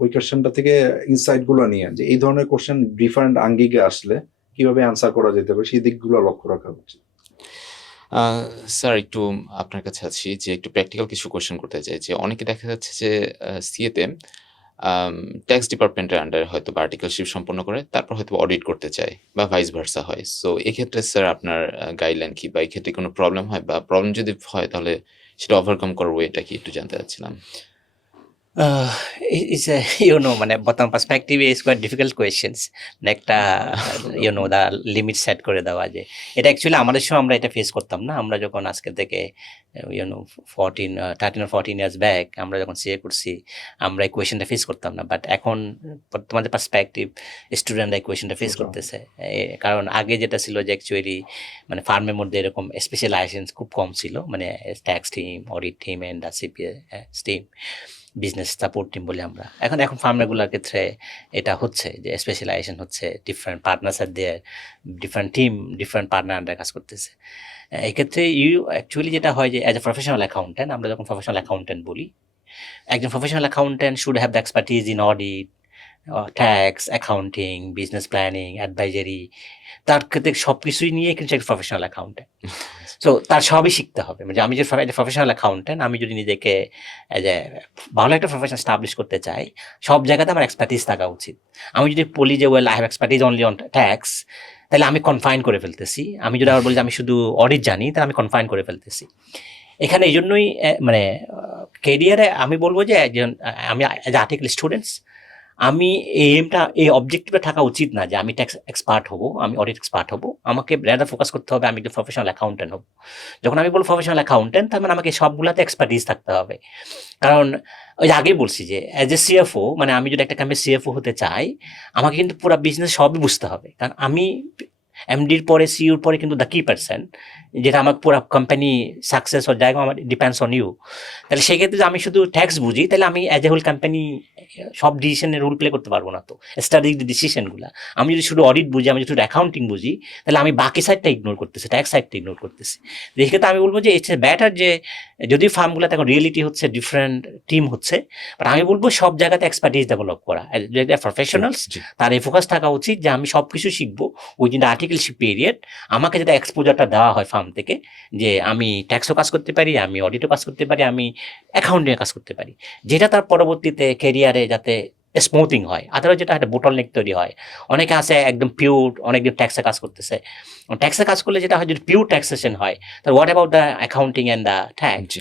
ওই কোশ্চেনটা থেকে ইনসাইট গুলো নিয়ে, যে এই ধরনের কোশ্চেন ডিফারেন্ট আঙ্গিকে আসলে কিভাবে অ্যান্সার করা যেতে পারে, সেই দিকগুলো লক্ষ্য রাখা উচিত। স্যার একটু আপনার কাছে আছি যে একটু প্র্যাকটিক্যাল কিছু কোশ্চেন করতে চাই। যে অনেকে দেখা যাচ্ছে যে সিএতে ট্যাক্স ডিপার্টমেন্টের আন্ডারে হয়তো বা আর্টিকেলশিপ সম্পন্ন করে তারপর হয়তো অডিট করতে চায় বা ভাইস ভার্সা হয়। সো এক্ষেত্রে স্যার আপনার গাইডলাইন কি, বা এক্ষেত্রে কোনো প্রবলেম হয়, বা প্রবলেম যদি হয় তাহলে সেটা ওভারকাম করার ওয়েটা কি একটু জানতে চাচ্ছিলাম। It's a, মানে বর্তমান পার্সপেক্টিভে ইজ কোয়াইট ডিফিকাল্ট কোয়েশ্চেন্স, মানে একটা দা লিমিট সেট করে দেওয়া, যে এটা অ্যাকচুয়ালি আমাদের সময় আমরা এটা ফেস করতাম না। আমরা যখন আজকে থেকে 13 or 14 ইয়ার্স ব্যাক আমরা যখন সিএ করছি, আমরা এই কোয়েশ্চেনটা ফেস করতাম না। বাট এখন বর্তমান পার্সপেক্টিভ স্টুডেন্টরা এই কোয়েশ্চেনটা ফেস করতেছে। কারণ আগে যেটা ছিল যে অ্যাকচুয়ালি মানে ফার্মের মধ্যে এরকম স্পেশালাইজেশন খুব কম ছিল, মানে tax team, audit team and CPA team, business support team বলি আমরা। এখন ফার্মগুলোর ক্ষেত্রে এটা হচ্ছে যে স্পেশালাইজেশন হচ্ছে, different partners are there, different team different partner under কাজ করতেছে। এক্ষেত্রে অ্যাকচুয়ালি যেটা হয় যে অ্যাজ এ প্রফেশনাল অ্যাকাউন্ট্যান্ট, আমরা যখন প্রফেশনাল অ্যাকাউন্ট্যান্ট বলি, একজন professional accountant should have the expertise in audit, tax, accounting, business planning, advisory. তার ক্ষেত্রে সব কিছুই নিয়ে কিন্তু একটা প্রফেশনাল অ্যাকাউন্ট্যান্ট। সো তার সবই শিখতে হবে। মানে আমি যে প্রফেশনাল অ্যাকাউন্ট্যান্ট, আমি যদি নিজেকে এজ এ ভালো একটা প্রফেশন স্টাবলিশ করতে চাই, সব জায়গাতে আমার এক্সপার্টিস থাকা উচিত। আমি যদি বলি যে well I have expertise only on tax, তাহলে আমি কনফাইন করে ফেলতেছি। আমি যদি আবার বলি যে আমি শুধু অডিট জানি, তাহলে আমি কনফাইন করে ফেলতেছি। এখানে এই জন্যই মানে কেরিয়ারে আমি বলবো যে একজন আমি এজ আর্টিকেল স্টুডেন্টস, আমি এই অবজেক্টিভে থাকা উচিত না যে আমি ট্যাক্স এক্সপার্ট হব, আমি অডিট এক্সপার্ট হব। আমাকে রেদার ফোকাস করতে হবে আমি একজন প্রফেশনাল অ্যাকাউন্ট্যান্ট হব। যখন আমি বলবো প্রফেশনাল অ্যাকাউন্ট্যান্ট, তার মানে আমাকে সবগুলাতে এক্সপার্টিস থাকতে হবে। কারণ ওই যে আগেই বলছি যে অ্যাজ এ সিএফও, মানে আমি যদি একটা কোম্পানির সিএফও হতে চাই, আমাকে কিন্তু পুরো বিজনেস সবই বুঝতে হবে। কারণ আমি এমডির পরে সিইউর পরে কিন্তু দ্য কি পার্সেন্ট, যেটা আমার পুরো কোম্পানি সাকসেস হওয়ার জায়গা আমার ডিপেন্ডস অন ইউ। তাহলে সেক্ষেত্রে আমি শুধু ট্যাক্স বুঝি, তাহলে আমি অ্যাজ এ হোল কোম্পানি সব ডিসিশনের রোল প্লে করতে পারবো না। তো স্ট্র্যাটেজিক ডিসিশনগুলো আমি যদি শুধু অডিট বুঝি, আমি যদি শুধু অ্যাকাউন্টিং বুঝি, তাহলে আমি বাকি সাইডটা ইগনোর করতেছি, ট্যাক্স সাইডটা ইগনোর করতেছি। সেক্ষেত্রে আমি বলবো যে ইটস এ বেটার যে যদি ফার্মগুলোতে এখন রিয়েলিটি হচ্ছে ডিফারেন্ট টিম হচ্ছে, বাট আমি বলবো সব জায়গাতে এক্সপার্টিস ডেভেলপ করা। প্রফেশনালস তার এই ফোকাস থাকা উচিত যে আমি সব কিছু শিখবো উইদিন দ্য আর্টিকেলশিপ পিরিয়ড। আমাকে যেটা এক্সপোজারটা দেওয়া হয় ফার্ম থেকে, যে আমি ট্যাক্সও কাজ করতে পারি, আমি অডিটও কাজ করতে পারি, আমি অ্যাকাউন্টিংয়ে কাজ করতে পারি, যেটা তার পরবর্তীতে কেরিয়ারে যাতে স্মুথিং হয়। আদারওয়াইজ যেটা একটা বোটল নেক তৈরি হয়। অনেকে আছে একদম পিওর, অনেকদিন ট্যাক্সে কাজ করতেছে। ট্যাক্সে কাজ করলে যেটা হয়, যদি পিওর ট্যাক্সেশন হয়, তাহলে what about the accounting and the tax,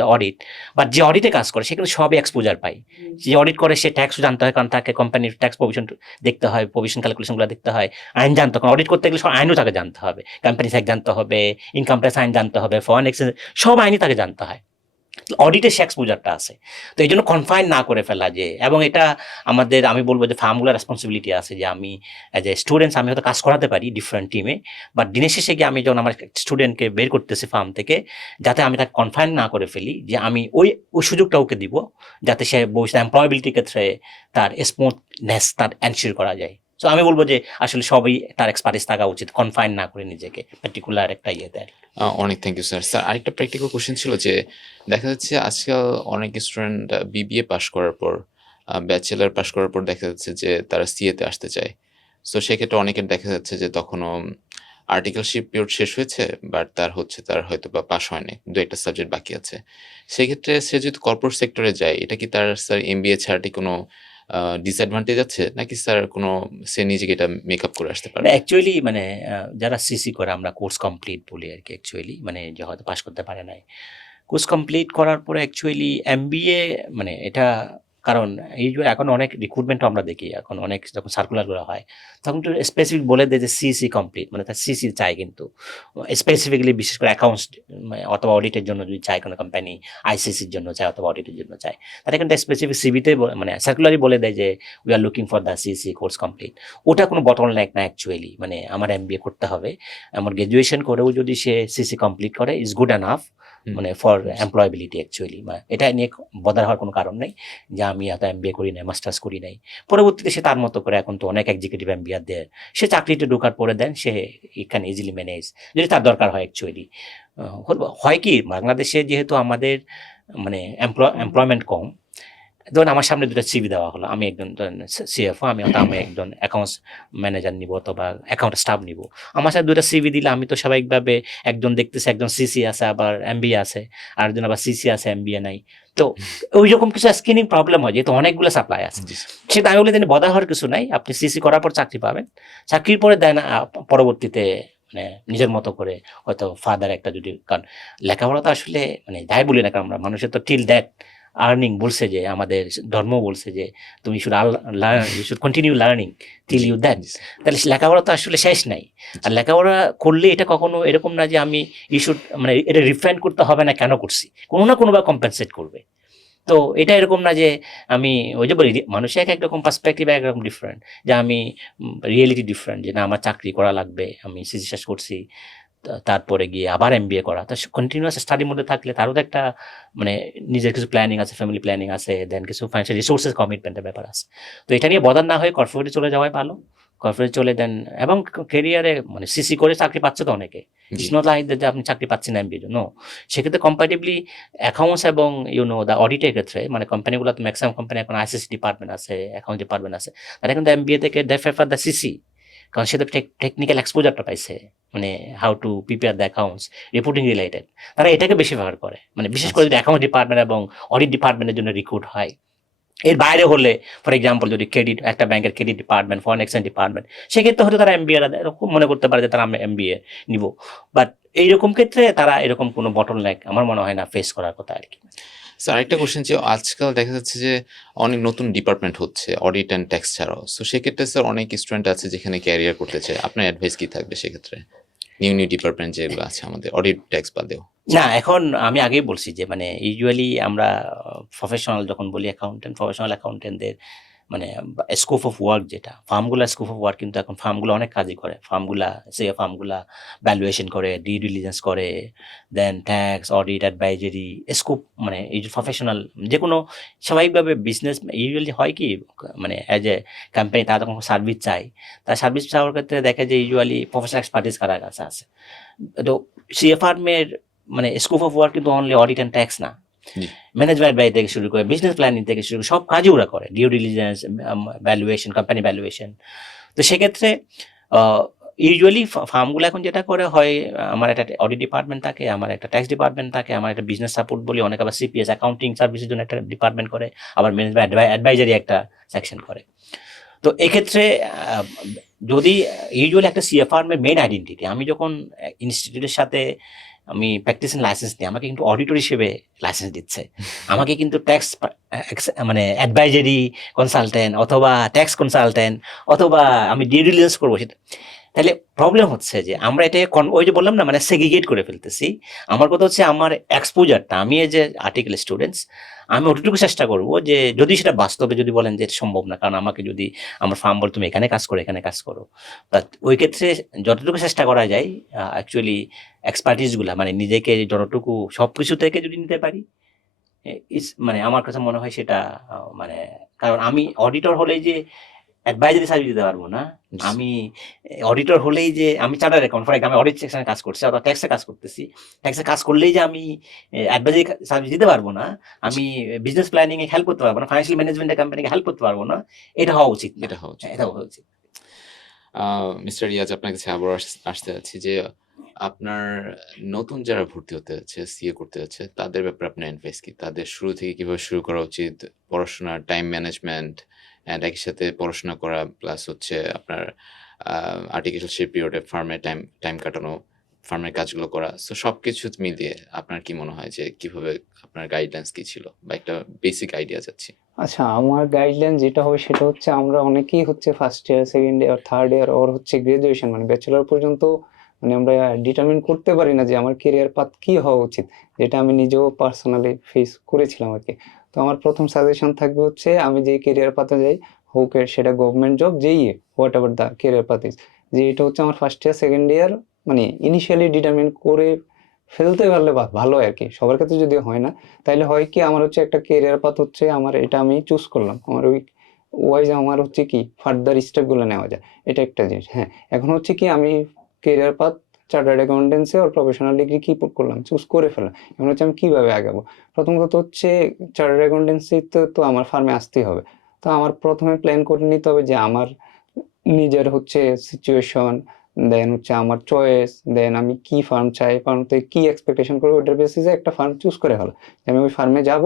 the audit. But যে অডিটে কাজ করে সে কিন্তু সবই এক্সপোজার পায়। যে অডিট করে সে ট্যাক্সও জানতে হয়, কারণ তাকে কোম্পানির ট্যাক্স প্রভিশন দেখতে হয়, প্রভিশন ক্যালকুলেশনগুলো দেখতে হয়, আইন জানতে হয়। অডিট করতে গেলে সব আইনও তাকে জানতে হবে, কোম্পানি ট্যাক্স জানতে হবে, ইনকাম ট্যাক্স আইন জানতে হবে, ফরেন এক্সচেঞ্জ, সব আইনই তাকে জানতে হয়। অডিটের সে এক্সপোজারটা আছে। তো এই জন্য কনফাইন না করে ফেলা যে, এবং এটা আমাদের আমি বলবো যে ফার্মগুলোর রেসপন্সিবিলিটি আছে যে আমি অ্যাজ এ স্টুডেন্টস আমি হয়তো কাজ করাতে পারি ডিফারেন্ট টিমে, বাট দিনের শেষে গিয়ে আমি যখন আমার স্টুডেন্টকে বের করতেছি ফার্ম থেকে, যাতে আমি তাকে কনফাইন না করে ফেলি, যে আমি ওই সুযোগটা ওকে দিব যাতে সে ভবিষ্যতে এমপ্লয়াবিলিটির ক্ষেত্রে তার স্মুথনেস তার এনশিওর করা যায়। সো আমি বলবো যে আসলে সবই তার এক্সপার্টিস থাকা উচিত, কনফাইন না করে নিজেকে পার্টিকুলার একটা ইয়েতে। অনেক থ্যাংক ইউ স্যার। স্যার আরেকটা প্র্যাকটিক্যাল কোশ্চেন ছিল যে দেখা যাচ্ছে আজকাল অনেক স্টুডেন্ট বিবিএ পাশ করার পর, ব্যাচেলার পাশ করার পর দেখা যাচ্ছে যে তারা সিএতে আসতে চায়। সো সেক্ষেত্রে অনেকের দেখা যাচ্ছে যে তখনও আর্টিকেলশিপ পিরিয়ড শেষ হয়েছে, বাট তার হয়তো বা পাস হয়নি, দু একটা সাবজেক্ট বাকি আছে। সেক্ষেত্রে সে যদি কর্পোরেট সেক্টরে যায়, এটা কি তার স্যার এমবিএ ছাড়াটি কোনো ডিসঅ্যাডভান্টেজ আছে, নাকি স্যার কোনো সে নিজেকে এটা মেকআপ করে আসতে পারে? অ্যাকচুয়ালি মানে যারা সিসি করে আমরা কোর্স কমপ্লিট বলি আর কি, অ্যাকচুয়ালি মানে যে হয়তো পাস করতে পারে নাই, কোর্স কমপ্লিট করার পরে অ্যাকচুয়ালি এমবিএ মানে এটা কারণ এখন অনেক রিক্রুটমেন্ট আমরা দেখি, এখন অনেক যখন সার্কুলারগুলো হয় তখন একটু স্পেসিফিক বলে দেয় যে সিসি কমপ্লিট, মানে তার সিসি চাই, কিন্তু স্পেসিফিকলি বিশেষ করে অ্যাকাউন্টস অথবা অডিটের জন্য যদি চায় কোনো কোম্পানি, আইসিসির জন্য চায় অথবা অডিটের জন্য চায়, তারা কিন্তু স্পেসিফিক সিভিতে মানে সার্কুলারই বলে দেয় যে we are looking for the CC course complete. ওটা কোনো বটলনেক না অ্যাকচুয়ালি, মানে আমার এমবিএ করতে হবে, আমার গ্র্যাজুয়েশন করেও যদি সে সিসি কমপ্লিট করে ইজ গুড এনাফ মানে ফর এমপ্লয়েবিলিটি অ্যাকচুয়ালি। এটা নিয়ে বদার হওয়ার কোনো কারণ নেই যে আমি এত এমবিএ করি নাই, মাস্টার্স করি নাই, পরবর্তীতে সে তার মতো করে, এখন তো অনেক এক্সিকিউটিভ এমবিএ দেয়, সে চাকরিতে ঢোকার পরে দেন সে ক্যান ইজিলি ম্যানেজ যদি তার দরকার হয় অ্যাকচুয়ালি। হয় কি বাংলাদেশে যেহেতু আমাদের মানে এমপ্লয়মেন্ট কম, ধরুন আমার সামনে দুটো সিভি দেওয়া হলো, আমি একজন সিএফও, আমি একজন অ্যাকাউন্টস ম্যানেজার নিব অথবা অ্যাকাউন্ট স্টাফ নিব, আমার সাথে দুটো সিভি দিলে আমি তো স্বাভাবিকভাবে একজন দেখতেছি একজন সিসি আছে আবার এমবিএ আছে, আর একজন আবার সিসি আছে এমবিএ নাই, তো ওই রকম কিছু স্ক্রিনিং প্রবলেম হয় যেহেতু অনেকগুলো সাপ্লাই আছে। সেটা আমি বলে বদা হওয়ার কিছু নাই, আপনি সিসি করার পর চাকরি পাবেন, চাকরির পরে দেন পরবর্তীতে মানে নিজের মতো করে হয়তো ফাদার একটা যদি, কারণ লেখাপড়া তো আসলে মানে যাই বলি না কারণ আমরা মানুষের তো টিল দ্যাট আর্নিং বলছে যে, আমাদের ধর্ম বলছে যে তুমি should continue learning till you that, তাহলে লেখাপড়া তো আসলে শেষ নাই। আর লেখাপড়া করলে এটা কখনো এরকম না যে আমি মানে এটা রিফাইন করতে হবে না কেন করছি, কোনো না কোনোভাবে কম্পেনসেট করবে। তো এটা এরকম না যে আমি ওই যে বলি মানুষের এক রকম পার্সপেক্টিভ একরকম ডিফারেন্ট, যে আমি রিয়েলিটি ডিফারেন্ট, যে না আমার চাকরি করা লাগবে, আমি সিসি শেষ করছি, তারপরে গিয়ে আবার এমবিএ করা, তো কন্টিনিউয়াস স্টাডির মধ্যে থাকলে তারও তো একটা মানে নিজের কিছু প্ল্যানিং আছে, ফ্যামিলি প্ল্যানিং আছে, দেন কিছু ফাইন্যান্সিয়াল রিসোর্সেস কমিটমেন্টের ব্যাপার আছে। তো এটা নিয়ে বদার না হয়ে কর্পোরেটে চলে যাওয়াই ভালো, কর্পোরেট চলে দেন, এবং ক্যারিয়ারে মানে সিসি করে চাকরি পাচ্ছে তো অনেকে, ইটস নট লাইক যে আপনি চাকরি পাচ্ছেন না এমবিএ জন্য, সেক্ষেত্রে কম্পারেটিভলি অ্যাকাউন্টস এবং দ্য অডিটের ক্ষেত্রে মানে কোম্পানিগুলো তো ম্যাক্সিমাম কোম্পানি এখন আইসিসি ডিপার্টমেন্ট আছে, অ্যাকাউন্ট ডিপার্টমেন্ট আছে, তারা কিন্তু এমবিএ থেকে দে প্রেফার দ্য সিসি, কারণ সে তো টেকনিক্যাল এক্সপোজারটা পাইছে, মানে how to prepare the accounts, reporting related, তারা এটাকে বেশি ব্যবহার করে, মানে বিশেষ করে যদি অ্যাকাউন্ট ডিপার্টমেন্ট এবং অডিট ডিপার্টমেন্টের জন্য রিক্রুট হয়। এর বাইরে হলে ফর এক্সাম্পল যদি ক্রেডিট, একটা ব্যাংকের credit department, foreign exchange department, সেক্ষেত্রে হয়তো তারা এমবিএ এরকম মনে করতে পারে যে তারা আমরা এমবিএ নিব, বাট এইরকম ক্ষেত্রে তারা এরকম কোনো বটলনেক আমার মনে হয় না ফেস করার কথা আর কি। স্যার আরেকটা কোশ্চেন, যে আজকাল দেখা যাচ্ছে যে অনেক নতুন ডিপার্টমেন্ট হচ্ছে অডিট অ্যান্ড ট্যাক্স ছাড়াও, সো সেক্ষেত্রে স্যার অনেক স্টুডেন্ট আছে যেখানে ক্যারিয়ার করতে চায়, আপনার অ্যাডভাইস কি থাকবে সেক্ষেত্রে নিউ ডিপার্টমেন্ট যেগুলো আছে আমাদের অডিট ট্যাক্স বাদেও? না, এখন আমি আগেই বলছি যে মানে ইউজুয়ালি আমরা প্রফেশনাল যখন বলি অ্যাকাউন্টেন্ট, প্রফেশনাল অ্যাকাউন্টেন্টদের মানে স্কোপ অফ ওয়ার্ক যেটা, ফার্মগুলা স্কোপ অফ ওয়ার্ক কিন্তু এখন ফার্মগুলো অনেক কাজই করে, ফার্মগুলা ভ্যালুয়েশন করে, ডিউ ডিলিজেন্স করে, দেন ট্যাক্স, অডিট, অ্যাডভাইজারি স্কোপ, মানে এই যে প্রফেশনাল যে কোনো স্বাভাবিকভাবে বিজনেস ইউজুয়ালি হয় কি মানে অ্যাজ এ কোম্পানি তারা যখন সার্ভিস চায়, তার সার্ভিস চাওয়ার ক্ষেত্রে দেখে যে ইউজুয়ালি প্রফেশনাল এক্সপার্টিস কারা কাছে আছে। তো সিএ ফার্মের মানে স্কোপ অফ ওয়ার্ক কিন্তু অনলি অডিট অ্যান্ড ট্যাক্স না, ম্যানেজমেন্ট বাই থেকে শুরু করে বিজনেস প্ল্যানিং থেকে শুরু করে সব কাজই ওরা করে, due diligence, valuation, company valuation. তো সেক্ষেত্রে ইউজুয়ালি ফার্মগুলো এখন যেটা করে হয়, আমার একটা অডিট ডিপার্টমেন্ট থাকে, আমার একটা ট্যাক্স ডিপার্টমেন্ট থাকে, আমার একটা বিজনেস সাপোর্ট বলি, অনেক আবার সিপিএস অ্যাকাউন্টিং সার্ভিসের জন্য একটা ডিপার্টমেন্ট করে, আবার ম্যানেজমেন্ট অ্যাডভাইজারি একটা সেকশন করে। তো এক্ষেত্রে যদি ইউজুয়ালি একটা সিএ ফার্মের মেইন আইডেন্টিটি, আমি যখন ইনস্টিটিউটের সাথে আমি প্র্যাকটিসিং লাইসেন্স নিই, আমাকে কিন্তু অডিটর হিসেবে লাইসেন্স দিচ্ছে, আমাকে কিন্তু ট্যাক্স মানে অ্যাডভাইজারি কনসালটেন্ট অথবা ট্যাক্স কনসালটেন্ট অথবা আমি ডিউ ডিলিজেন্স করবো, সেটা তাহলে প্রবলেম হচ্ছে যে আমরা এটা ওই যে বললাম না মানে সেগ্রিগেট করে ফেলতেছি। আমার কথা হচ্ছে আমার এক্সপোজারটা, আমি এই যে আর্টিকেল স্টুডেন্টস, আমি ওটুকু চেষ্টা করবো যে যদি সেটা বাস্তবে যদি বলেন যে সম্ভব না, কারণ আমাকে যদি আমার ফার্ম বল তুমি এখানে কাজ করো এখানে কাজ করো, বাট ওই ক্ষেত্রে যতটুকু চেষ্টা করা যায় অ্যাকচুয়ালি এক্সপার্টিসগুলা মানে নিজেকে যতটুকু সব কিছু থেকে যদি নিতে পারি, মানে আমার কাছে মনে হয় সেটা মানে, কারণ আমি অডিটর হলেই যে অ্যাডভাইজারি সার্ভিস দিতে পারবো না, আমি অডিটর হলেই যে আমি chartered account for example audit সেকশনে কাজ করছি অথবা ট্যাক্সে কাজ করতেছি, ট্যাক্সে কাজ করলেই যে আমি অ্যাডভাইজারি সার্ভিস দিতে পারবো না, আমি বিজনেস প্ল্যানিং এ হেল্প করতে পারবো না, ফাইন্যান্সিয়াল ম্যানেজমেন্টে কোম্পানিকে হেল্প করতে পারবো না, এটা হওয়া উচিত না, এটা হওয়া উচিত। এটা হওয়া উচিত। মিস্টার রিয়াজ, আপনার কাছে আবার আসতে যাচ্ছি যে আপনার নতুন যারা ভর্তি হতে যাচ্ছে, সিএ করতে যাচ্ছে, তাদের ব্যাপারে আপনার অ্যাডভাইস কি? তাদের শুরু থেকে কিভাবে শুরু করা উচিত, পড়াশোনার টাইম ম্যানেজমেন্ট অ্যান্ড একই সাথে পড়াশোনা করা প্লাস হচ্ছে আপনার আর্টিফিশিয়াল পিরিয়ডে ফার্মে টাইম কাটানো, ফার্মের কাজগুলো করা, সো সবকিছু মিলিয়ে আপনার কি মনে হয় যে কিভাবে আপনার গাইডলাইন্স কি ছিল, বা একটা বেসিক আইডিয়া চাচ্ছি। আচ্ছা, আমার গাইডলাইন যেটা হবে সেটা হচ্ছে আমরা অনেকেই হচ্ছে first year, second year, third year or হচ্ছে গ্রাজুয়েশন মানে ব্যাচেলর পর্যন্ত মানে আমরা ডিটারমিন করতে পারি না যে আমার কেরিয়ার পাথ কি হওয়া উচিত, যেটা আমি নিজেও পার্সোনালি ফেস করেছিলাম আর কি। তো আমার প্রথম সাজেশন থাকবে হচ্ছে আমি যে কেরিয়ার পাথে যাই, হোক সেটা গভর্নমেন্ট জব, যেই what ever the career path is, যে এটা হচ্ছে আমার ফার্স্ট ইয়ার সেকেন্ড ইয়ার মানে ইনিশিয়ালি ডিটারমিন করে ফেলতে পারলে ভালো আর কি। সবার ক্ষেত্রে যদি হয় না, তাইলে হয় কি আমার হচ্ছে একটা কেরিয়ার পাথ হচ্ছে আমার এটা আমি চুজ করলাম, আমার ওই ওয়াইজ আমার হচ্ছে কি ফার্দার স্টেপগুলো নেওয়া যায়, এটা একটা জিনিস। হ্যাঁ, এখন হচ্ছে কি আমি কেরিয়ার পাথ চার্টার্ড অ্যাকাউন্টেন্সি আর প্রফেশনাল ডিগ্রি কি করলাম, চুজ করে ফেললাম। এখন হচ্ছে আমি কিভাবে আগাবো, প্রথম কথা হচ্ছে চার্টার্ড অ্যাকাউন্টেন্সিতে তো আমার ফার্মে আসতেই হবে। তো আমার প্রথমে প্ল্যান করে নিতে হবে যে আমার নিজের হচ্ছে সিচুয়েশন, দেন হচ্ছে আমার চয়েস, দেন আমি কি ফার্ম চাই, ফার্ম থেকে কি এক্সপেকটেশন করবো, ওটার বেসিসে একটা ফার্ম চুজ করে হলো যে আমি ওই ফার্মে যাব,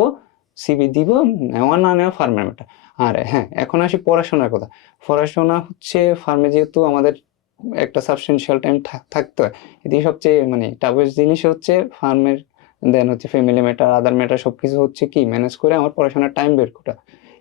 সিভি দিব, নেওয়া না নেওয়া ফার্মের ম্যাটার। আর হ্যাঁ, এখন আসি পড়াশোনার কথা। পড়াশোনা হচ্ছে ফার্মে যেহেতু আমাদের একটা সাবস্টেন্সিয়াল টাইম থাকতে হয়, এদিকে সবচেয়ে মানে টাফেস্ট জিনিস হচ্ছে ফার্মের, দেন হচ্ছে ফ্যামিলি ম্যাটার, আদার ম্যাটার সবকিছু হচ্ছে কি ম্যানেজ করে আমার পড়াশোনার টাইম বের করা।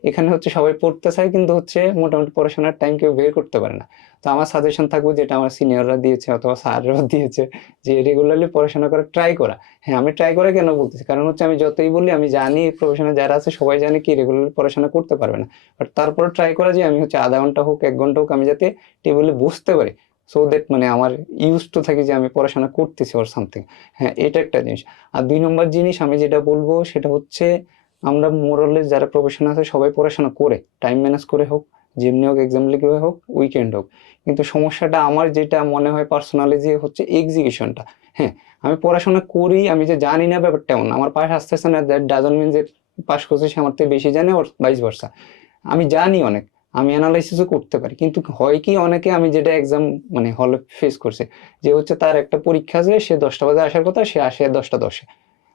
এখানে হচ্ছে সবাই পড়তে চায় কিন্তু হচ্ছে মোটামুটি পড়াশোনার টাইম কেউ বের করতে পারে না। তো আমার সাজেশন থাকবে যেটা আমার সিনিয়ররা দিয়েছে অথবা স্যাররা দিয়েছে, যে রেগুলারলি পড়াশোনা করা ট্রাই করা। হ্যাঁ, আমি ট্রাই করে কেন বলতেছি, কারণ হচ্ছে আমি যতই বলি আমি জানি প্রফেশনে যারা আছে সবাই জানে কি রেগুলারলি পড়াশোনা করতে পারবে না, বাট তারপরে ট্রাই করা যে আমি হচ্ছে আধা ঘন্টা হোক 1 ঘন্টা হোক আমি যাতে টেবিলে বসতে পারি, সো দ্যাট মানে আমার ইউজ টু থাকি যে আমি পড়াশোনা করতেছি ওর সামথিং। হ্যাঁ, এটা একটা জিনিস। আর 2 নম্বর জিনিস আমি যেটা বলবো সেটা হচ্ছে আমরা মোরালেস যারা প্রফেশন আছে সবাই পড়াশোনা করে টাইম ম্যানেজ করে হোক, যেমনি হোক, এক্সাম লিখে হোক, উইকেন্ড হোক, কিন্তু সমস্যাটা আমার যেটা মনে হয় পার্সোনালি যে হচ্ছে এক্সিকিউশনটা। হ্যাঁ, আমি পড়াশোনা করি, আমি যে জানি না ব্যাপারটা এমন না। আমার পাশ আসতেছে না, দ্যাট ডাজন্ট মিন যে পাশ করছে সে আমার থেকে বেশি জানে ওর ভাইস ভার্সা। আমি জানি অনেক, আমি অ্যানালাইসিসও করতে পারি, কিন্তু হয় কি অনেকে আমি যেটা এক্সাম মানে হলে ফেস করছে, যে হচ্ছে তার একটা পরীক্ষা আছে, সে 10টা বাজে আসার কথা, সে আসে 10টা 10-এ।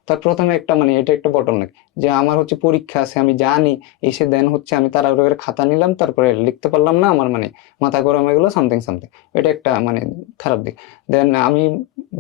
তার প্রথমে একটা মানে এটা একটা বটলনেক, যে আমার হচ্ছে পরীক্ষা আছে আমি জানি, এসে দেন হচ্ছে আমি তাড়াহুড়ো করে খাতা নিলাম, তারপরে লিখতে পারলাম না, আমার মানে মাথা গরম হয়ে গেলো সামথিং সামথিং, এটা একটা মানে খারাপ দিক। দেন আমি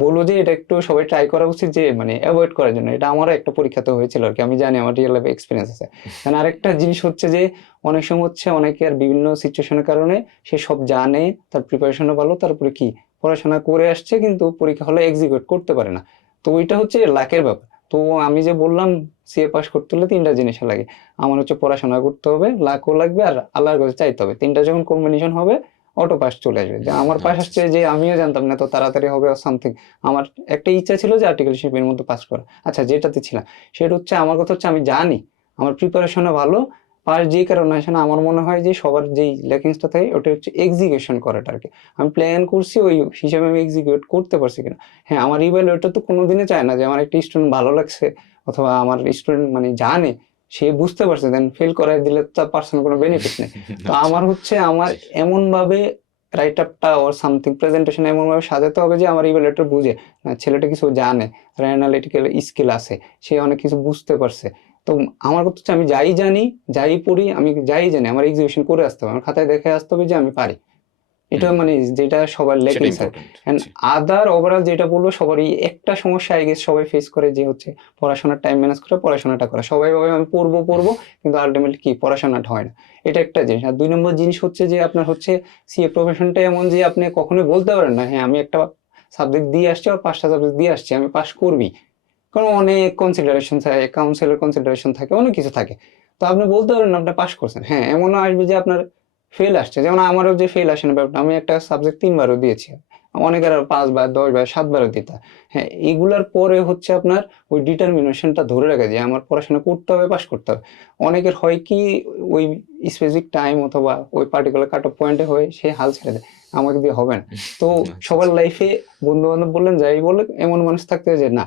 বলবো যে এটা একটু সবাই ট্রাই করা উচিত যে মানে অ্যাভয়েড করার জন্য। এটা আমারও একটা পরীক্ষাতে হয়েছিল আর কি, আমি জানি আমার রিয়েল লাইফে এক্সপিরিয়েন্স আছে। দেন আরেকটা জিনিস হচ্ছে যে অনেক সময় হচ্ছে অনেকে আর বিভিন্ন সিচুয়েশনের কারণে সে সব জানে, তার প্রিপারেশনও ভালো, তারপরে কি পড়াশোনা করে আসছে কিন্তু পরীক্ষা হলে এক্সিকিউট করতে পারে না। তো ওইটা হচ্ছে লাকের ব্যাপার। তো আমি যে বললাম সিএ পাস করতে হলে 3টা জিনিস লাগে, আমার হচ্ছে পড়াশোনা করতে হবে, লাকও লাগবে, আর আল্লাহর কাছে চাইতে হবে। 3টা যখন কম্বিনেশন হবে অটো পাস চলে আসবে। যে আমার পাস আসছে যে আমিও জানতাম না তো তাড়াতাড়ি হবে সামথিং। আমার একটা ইচ্ছা ছিল যে আর্টিকেলশিপের মধ্যে পাস করা, আচ্ছা যেটাতে ছিলাম সেটা হচ্ছে আমার কথা হচ্ছে আমি জানি আমার প্রিপারেশনও ভালো, পাস যে কারণে আসে না, আমার মনে হয় যে সবার যেই ল্যাকিংসটা থাকে ওটা হচ্ছে এক্সিকিউশন করাটা আর কি। আমি প্ল্যান করছি ওই হিসাবে আমি এক্সিকিউট করতে পারছি কিনা। হ্যাঁ, আমার ইভ্যালুয়েটর তো কোনোদিনই চায় না যে আমার একটা স্টুডেন্ট ভালো লাগছে অথবা আমার স্টুডেন্ট মানে জানে, সে বুঝতে পারছে, দেন ফেল করাই দিলে তো পার্সোনাল কোনো বেনিফিট নেই। তো আমার হচ্ছে আমার এমন ভাবে রাইট আপটা ওর সামথিং প্রেজেন্টেশন এমন ভাবে সাজাতে হবে যে আমার ইভ্যালুয়েটর বুঝে না, ছেলেটা কিছু জানে, অ্যানালিটিক্যাল স্কিল আছে, সে অনেক কিছু বুঝতে পারছে। তো আমার কথা হচ্ছে আমি যাই জানি, যাই পড়ি, আমি যাই জানি আমার এক্সিকিউশন করে আসতে হবে, আমার খাতায় দেখে আসতে হবে যে আমি পারি। এটা মানে যেটা সবার সেটা লেকিংস। ইম্পর্টেন্ট। এন্ড আদার ওভারঅল যেটা বলবো সবারই একটা সমস্যা আই গেস সবাই ফেস করে, যে হচ্ছে পড়াশোনার টাইম ম্যানেজ করে পড়াশোনাটা করা। সবাই ভাবে আমি পড়বো কিন্তু আলটিমেটলি কি পড়াশোনাটা হয় না, এটা একটা জিনিস। আর 2 নম্বর জিনিস হচ্ছে যে আপনার হচ্ছে সিএ প্রফেশনটা এমন যে আপনি কখনোই বলতে পারেন না হ্যাঁ আমি একটা সাবজেক্ট দিয়ে আসছি আর 5টা সাবজেক্ট দিয়ে আসছি আমি পাস করবি, কারণ অনেক কনসিডারেশন থাকে, কাউন্সিলের কনসিডারেশন থাকে, অনেক কিছু থাকে। তো আপনি বলতে পারেন না আপনি পাস করছেন। হ্যাঁ, এমনও আসবে যে আপনার ফেল আসছে, যেমন আমারও যে ফেল আসে না ব্যাপারটা, আমি একটা সাবজেক্ট 3বারও দিয়েছি, অনেকের আর 5বার 10বার 7বারও দিতে হয়। হ্যাঁ, এগুলার পরে হচ্ছে আপনার ওই ডিটারমিনেশনটা ধরে রাখা যে আমার পড়াশোনা করতে হবে, পাস করতে হবে। অনেকের হয় কি ওই স্পেসিফিক টাইম অথবা ওই পার্টিকুলার কাট অফ পয়েন্টে হয়ে সে হাল ছেড়ে দেয়, আমাকে দিয়ে হবে না। তো সবার লাইফে বন্ধু বান্ধব বললেন যাই বলে এমন মানুষ থাকতে হয় যে না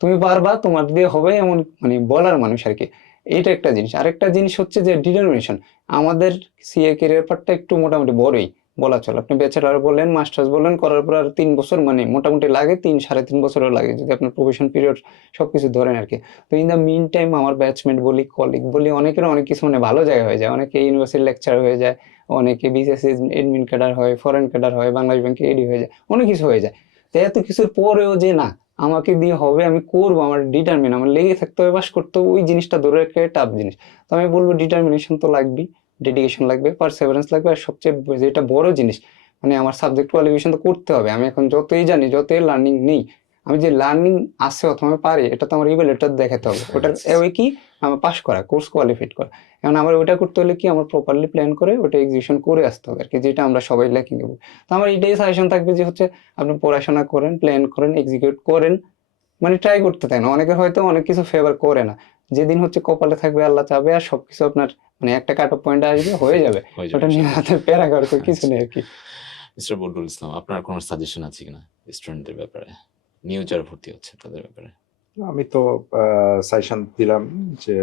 তুমি পারবা, তোমার দিয়ে হবে, এমন মানে বলার মানুষ আর কি। এটা একটা জিনিস। আরেকটা জিনিস হচ্ছে যে ডিটারমিনেশন। আমাদের সিএ ক্যারিয়ার পার্টটা একটু মোটামুটি বড়ই বলা চলে। আপনি ব্যাচেলার বলেন, মাস্টার্স বলেন, করার পর আর 3 বছর মানে মোটামুটি লাগে, 3-3.5 বছরও লাগে যদি আপনার প্রফেশন পিরিয়ড সবকিছু ধরেন আর কি। তো ইন দ্য মিন টাইম আমার ব্যাচমেট বলি, কলিগ বলি, অনেকের অনেক কিছু মানে ভালো জায়গায় হয়ে যায়। অনেকে ইউনিভার্সিটি লেকচার হয়ে যায়, অনেকে বিসিএস এডমিন ক্যাডার হয়, ফরেন ক্যাডার হয়, বাংলাদেশ ব্যাংকে এডি হয়ে যায়, অনেক কিছু হয়ে যায়। তো এত কিছুর পরেও যে না আমাকে দিয়ে হবে, আমি করবো, আমার ডিটারমিন, আমার লেগে থাকতে হবে, বাস করতে হবে, ওই জিনিসটা ধরে রাখতে টাফ জিনিস। তো আমি বলবো ডিটারমিনেশন তো লাগবেই, ডেডিকেশন লাগবে, পারসেভারেন্স লাগবে, আর সবচেয়ে যেটা বড় জিনিস মানে আমার সাবজেক্ট কোয়ালিফিকেশন তো করতে হবে। আমি এখন যতই জানি, যতই লার্নিং নেই, আমি যে লার্নিং আছে অথবা আমি পারি, এটা তো আমার ইভ্যালুয়েটর দেখাতে হবে। ওটার ওই কি আমার পাস করা, কোর্স কোয়ালিফাইড করা। এখন আমার ওইটা করতে হলে কি আমার প্রপারলি প্ল্যান করে ওটা এক্সিকিউশন করে আসতে হবে আর কি, যেটা আমরা সবাই ল্যাকিং হবে। তো আমার এটাই সাজেশন থাকবে যে হচ্ছে আপনি পড়াশোনা করেন, প্ল্যান করেন, এক্সিকিউট করেন, মানে ট্রাই করতে থাকেন। অনেকে হয়তো অনেক কিছু ফেভার করে না, যেদিন হচ্ছে কপালে থাকবে আল্লাহ চাবে আর সবকিছু আপনার মানে একটা কাট অফ পয়েন্ট আসবে, হয়ে যাবে। হয়ে যাবে ওটা নিয়ে ইনশাআল্লাহ। হাতে প্যারা করার তো কিছু নেই আর কি। মিস্টার বদরুল ইসলাম, আপনার কোনো সাজেশন আছে কিনা স্টুডেন্টদের ব্যাপারে, নিউ যারা ভর্তি হচ্ছে তাদের ব্যাপারে? আমি তো সাজেশন দিলাম যে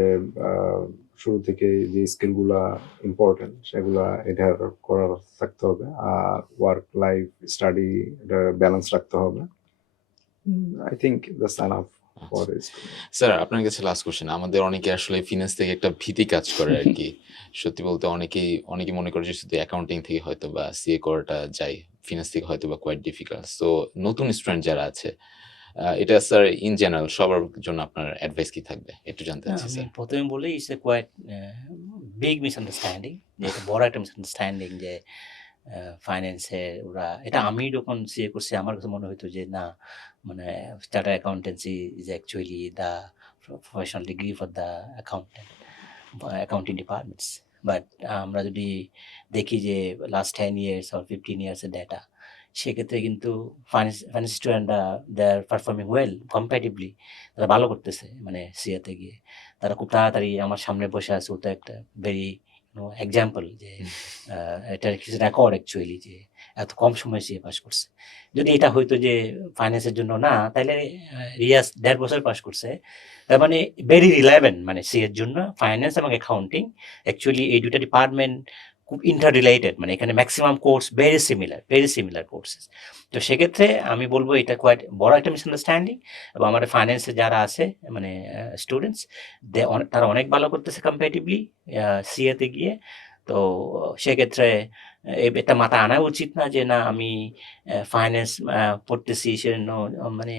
শুরু থেকে যে স্কিলগুলা ইম্পর্টেন্ট সেগুলা এটার করার থাকতে হবে, আর ওয়ার্ক লাইফ স্টাডি এটা ব্যালেন্স রাখতে হবে। I think that's enough for sir আপনার কাছে লাস্ট কোশ্চেন, আমাদের অনেকে আসলে ফিনান্স থেকে একটা ভীতি কাজ করে আর কি। সত্যি বলতে অনেকেই মনে করে যে শুধু অ্যাকাউন্টিং থেকে হয়তো বা সিএ করাটা যায়, ফিনান্স থেকে হয়তো বা কোয়াইট ডিফিকাল্ট। সো নতুন স্টুডেন্ট যারা আছে, এটা স্যার ইন জেনারেল সবার জন্য আপনার অ্যাডভাইস কি থাকবে একটু জানতে চাচ্ছি আমি স্যার। প্রথমে বলি it's a quite big misunderstanding, যে এটা বড় একটা মিসআন্ডারস্ট্যান্ডিং যে ফাইন্যান্সের ওরা, এটা আমি যখন সিএ করছি আমার কাছে মনে হতো যে না, মানে charter accountancy is actually the professional degree for the accounting departments. But আমরা যদি দেখি যে লাস্ট 10 years or 15 years-এর ডেটা, সেক্ষেত্রে কিন্তু ফাইন্যান্স স্টুডেন্টরা দে আর পারফর্মিং ওয়েল কম্প্যারেটিভলি, তারা ভালো করতেছে মানে সিএতে গিয়ে। তারা খুব তাড়াতাড়ি আমার সামনে বসে আছে, ওটা একটা ভেরি এক্সাম্পল যে এটার কিছু রেকর্ড অ্যাকচুয়ালি যে এত কম সময়ে সিএ পাস করছে। যদি এটা হইতো যে ফাইন্যান্সের জন্য না, তাহলে রিয়াজ 1.5 বছর পাস করছে, তার মানে ভেরি রিলায়েবল মানে সিএর জন্য ফাইন্যান্স এবং অ্যাকাউন্টিং অ্যাকচুয়ালি এই দুটা ডিপার্টমেন্ট খুব ইন্টার রিলেটেড, মানে এখানে maximum course very similar courses. তো সেক্ষেত্রে আমি বলবো এটা কোয়াইট বড় একটা মিসআন্ডারস্ট্যান্ডিং। এবং আমাদের ফাইন্যান্সে যারা আছে মানে স্টুডেন্টস, তারা অনেক ভালো করতেছে কম্পারেটিভলি সিএতে গিয়ে। তো সেক্ষেত্রে এটা মাথায় আনা উচিত না যে না আমি ফাইন্যান্স পড়তেছি সেজন্য মানে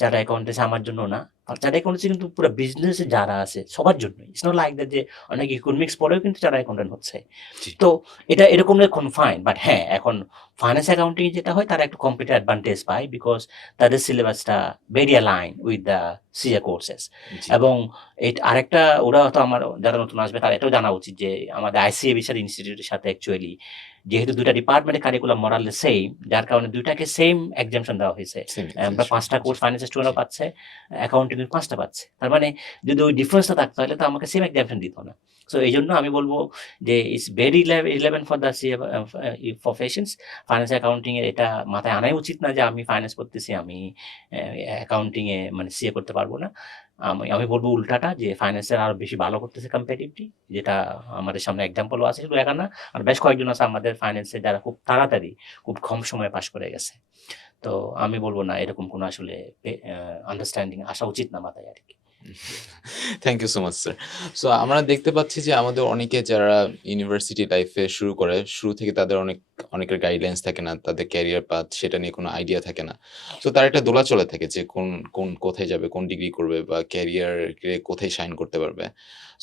যারা অ্যাকাউন্টেন্সি আমার জন্য না। আর যারা অ্যাকাউন্টেন্সি কিন্তু পুরো বিজনেসে যারা আছে সবার জন্যই, ইটস নট লাইক দ্যাট যে অনেক ইকোনমিক্স পড়েও কিন্তু যারা অ্যাকাউন্টেন্ট হচ্ছে। জি। তো এটা এরকম কনফাইন, বাট হ্যাঁ এখন ফাইন্যান্স অ্যাকাউন্টিং যেটা হয় তারা একটু কম্পিউটার অ্যাডভান্টেজ পায়, বিকজ তাদের সিলেবাসটা very align with the CA courses. জি। এবং আরেকটা ওরা তো আমার যারা নতুন আসবে তারা এটাও জানা উচিত যে আমাদের আইসিএ বিশাল ইনস্টিটিউটের সাথে অ্যাকচুয়ালি যেহেতু দুটা ডিপার্টমেন্টের কারিকুলাম মরাল সেম, যার কারণে দুইটাকে সেম এক্সামশন দেওয়া হয়েছে। আমরা 5টা কোর্স ফাইন্যান্স স্টুডেন্টও পাচ্ছে, অ্যাকাউন্টিং 5টা পাচ্ছে। তার মানে যদি ওই ডিফারেন্সটা থাকতো তাহলে তো আমাকে সেম এক্সামশন দিত না। সো এই জন্য আমি বলবো যে it's very relevant for the CA professions. Finance অ্যাকাউন্টিংয়ে এটা মাথায় আনাই উচিত না যে আমি ফাইন্যান্স করতেছি, আমি অ্যাকাউন্টিংয়ে মানে সিএ করতে পারবো না। আমি বলবো উল্টাটা, যে ফাইন্যান্সের আরো বেশি ভালো করতেছে কম্পারেটিভলি, যেটা আমাদের সামনে এক্সাম্পলও আছে, শুধু একা না, আর বেশ কয়েকজন আছে আমাদের ফাইন্যান্সে যারা খুব তাড়াতাড়ি খুব কম সময়ে পাশ করে গেছে। তো আমি বলবো না এরকম কোনো আসলে আন্ডারস্ট্যান্ডিং আসা উচিত না মাথায় আর কি। Thank you so much sir. So আমরা দেখতে পাচ্ছি যে আমাদের অনেকে যারা ইউনিভার্সিটি লাইফে শুরু করে, শুরু থেকে তাদের অনেকের গাইডলাইন্স থাকে না, তাদের ক্যারিয়ার পাথ সেটা নিয়ে কোনো আইডিয়া থাকে না। সো তার একটা দোলা চলে থাকে যে কোথায় যাবে, কোন ডিগ্রি করবে বা ক্যারিয়ারে কোথায় শাইন করতে পারবে।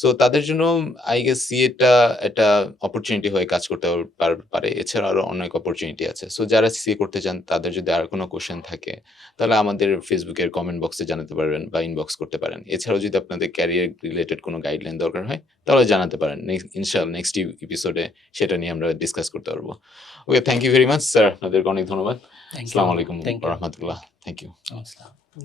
সো তাদের জন্য আই গেস সিএটা একটা অপরচুনিটি হয়ে কাজ করতে পারে। এছাড়া আরো অনেক অপরচুনিটি আছে। সো যারা সিএ করতে চান তাদের যদি আর কোনো কোশ্চেন থাকে তাহলে আমাদের ফেসবুকের কমেন্ট বক্সে জানাতে পারবেন বা ইনবক্স করতে পারেন। এছাড়াও যদি আপনাদের ক্যারিয়ার রিলেটেড কোনো গাইডলাইন দরকার হয় তাহলে জানাতে পারেন। ইনশাআল্লাহ নেক্সট এপিসোডে সেটা নিয়ে আমরা ডিসকাস করতে পারবো। Okay, thank you very much sir, আপনাদেরকে অনেক ধন্যবাদ। আসসালামু আলাইকুম ওয়া রাহমাতুল্লাহ। Thank you. নমস্কার।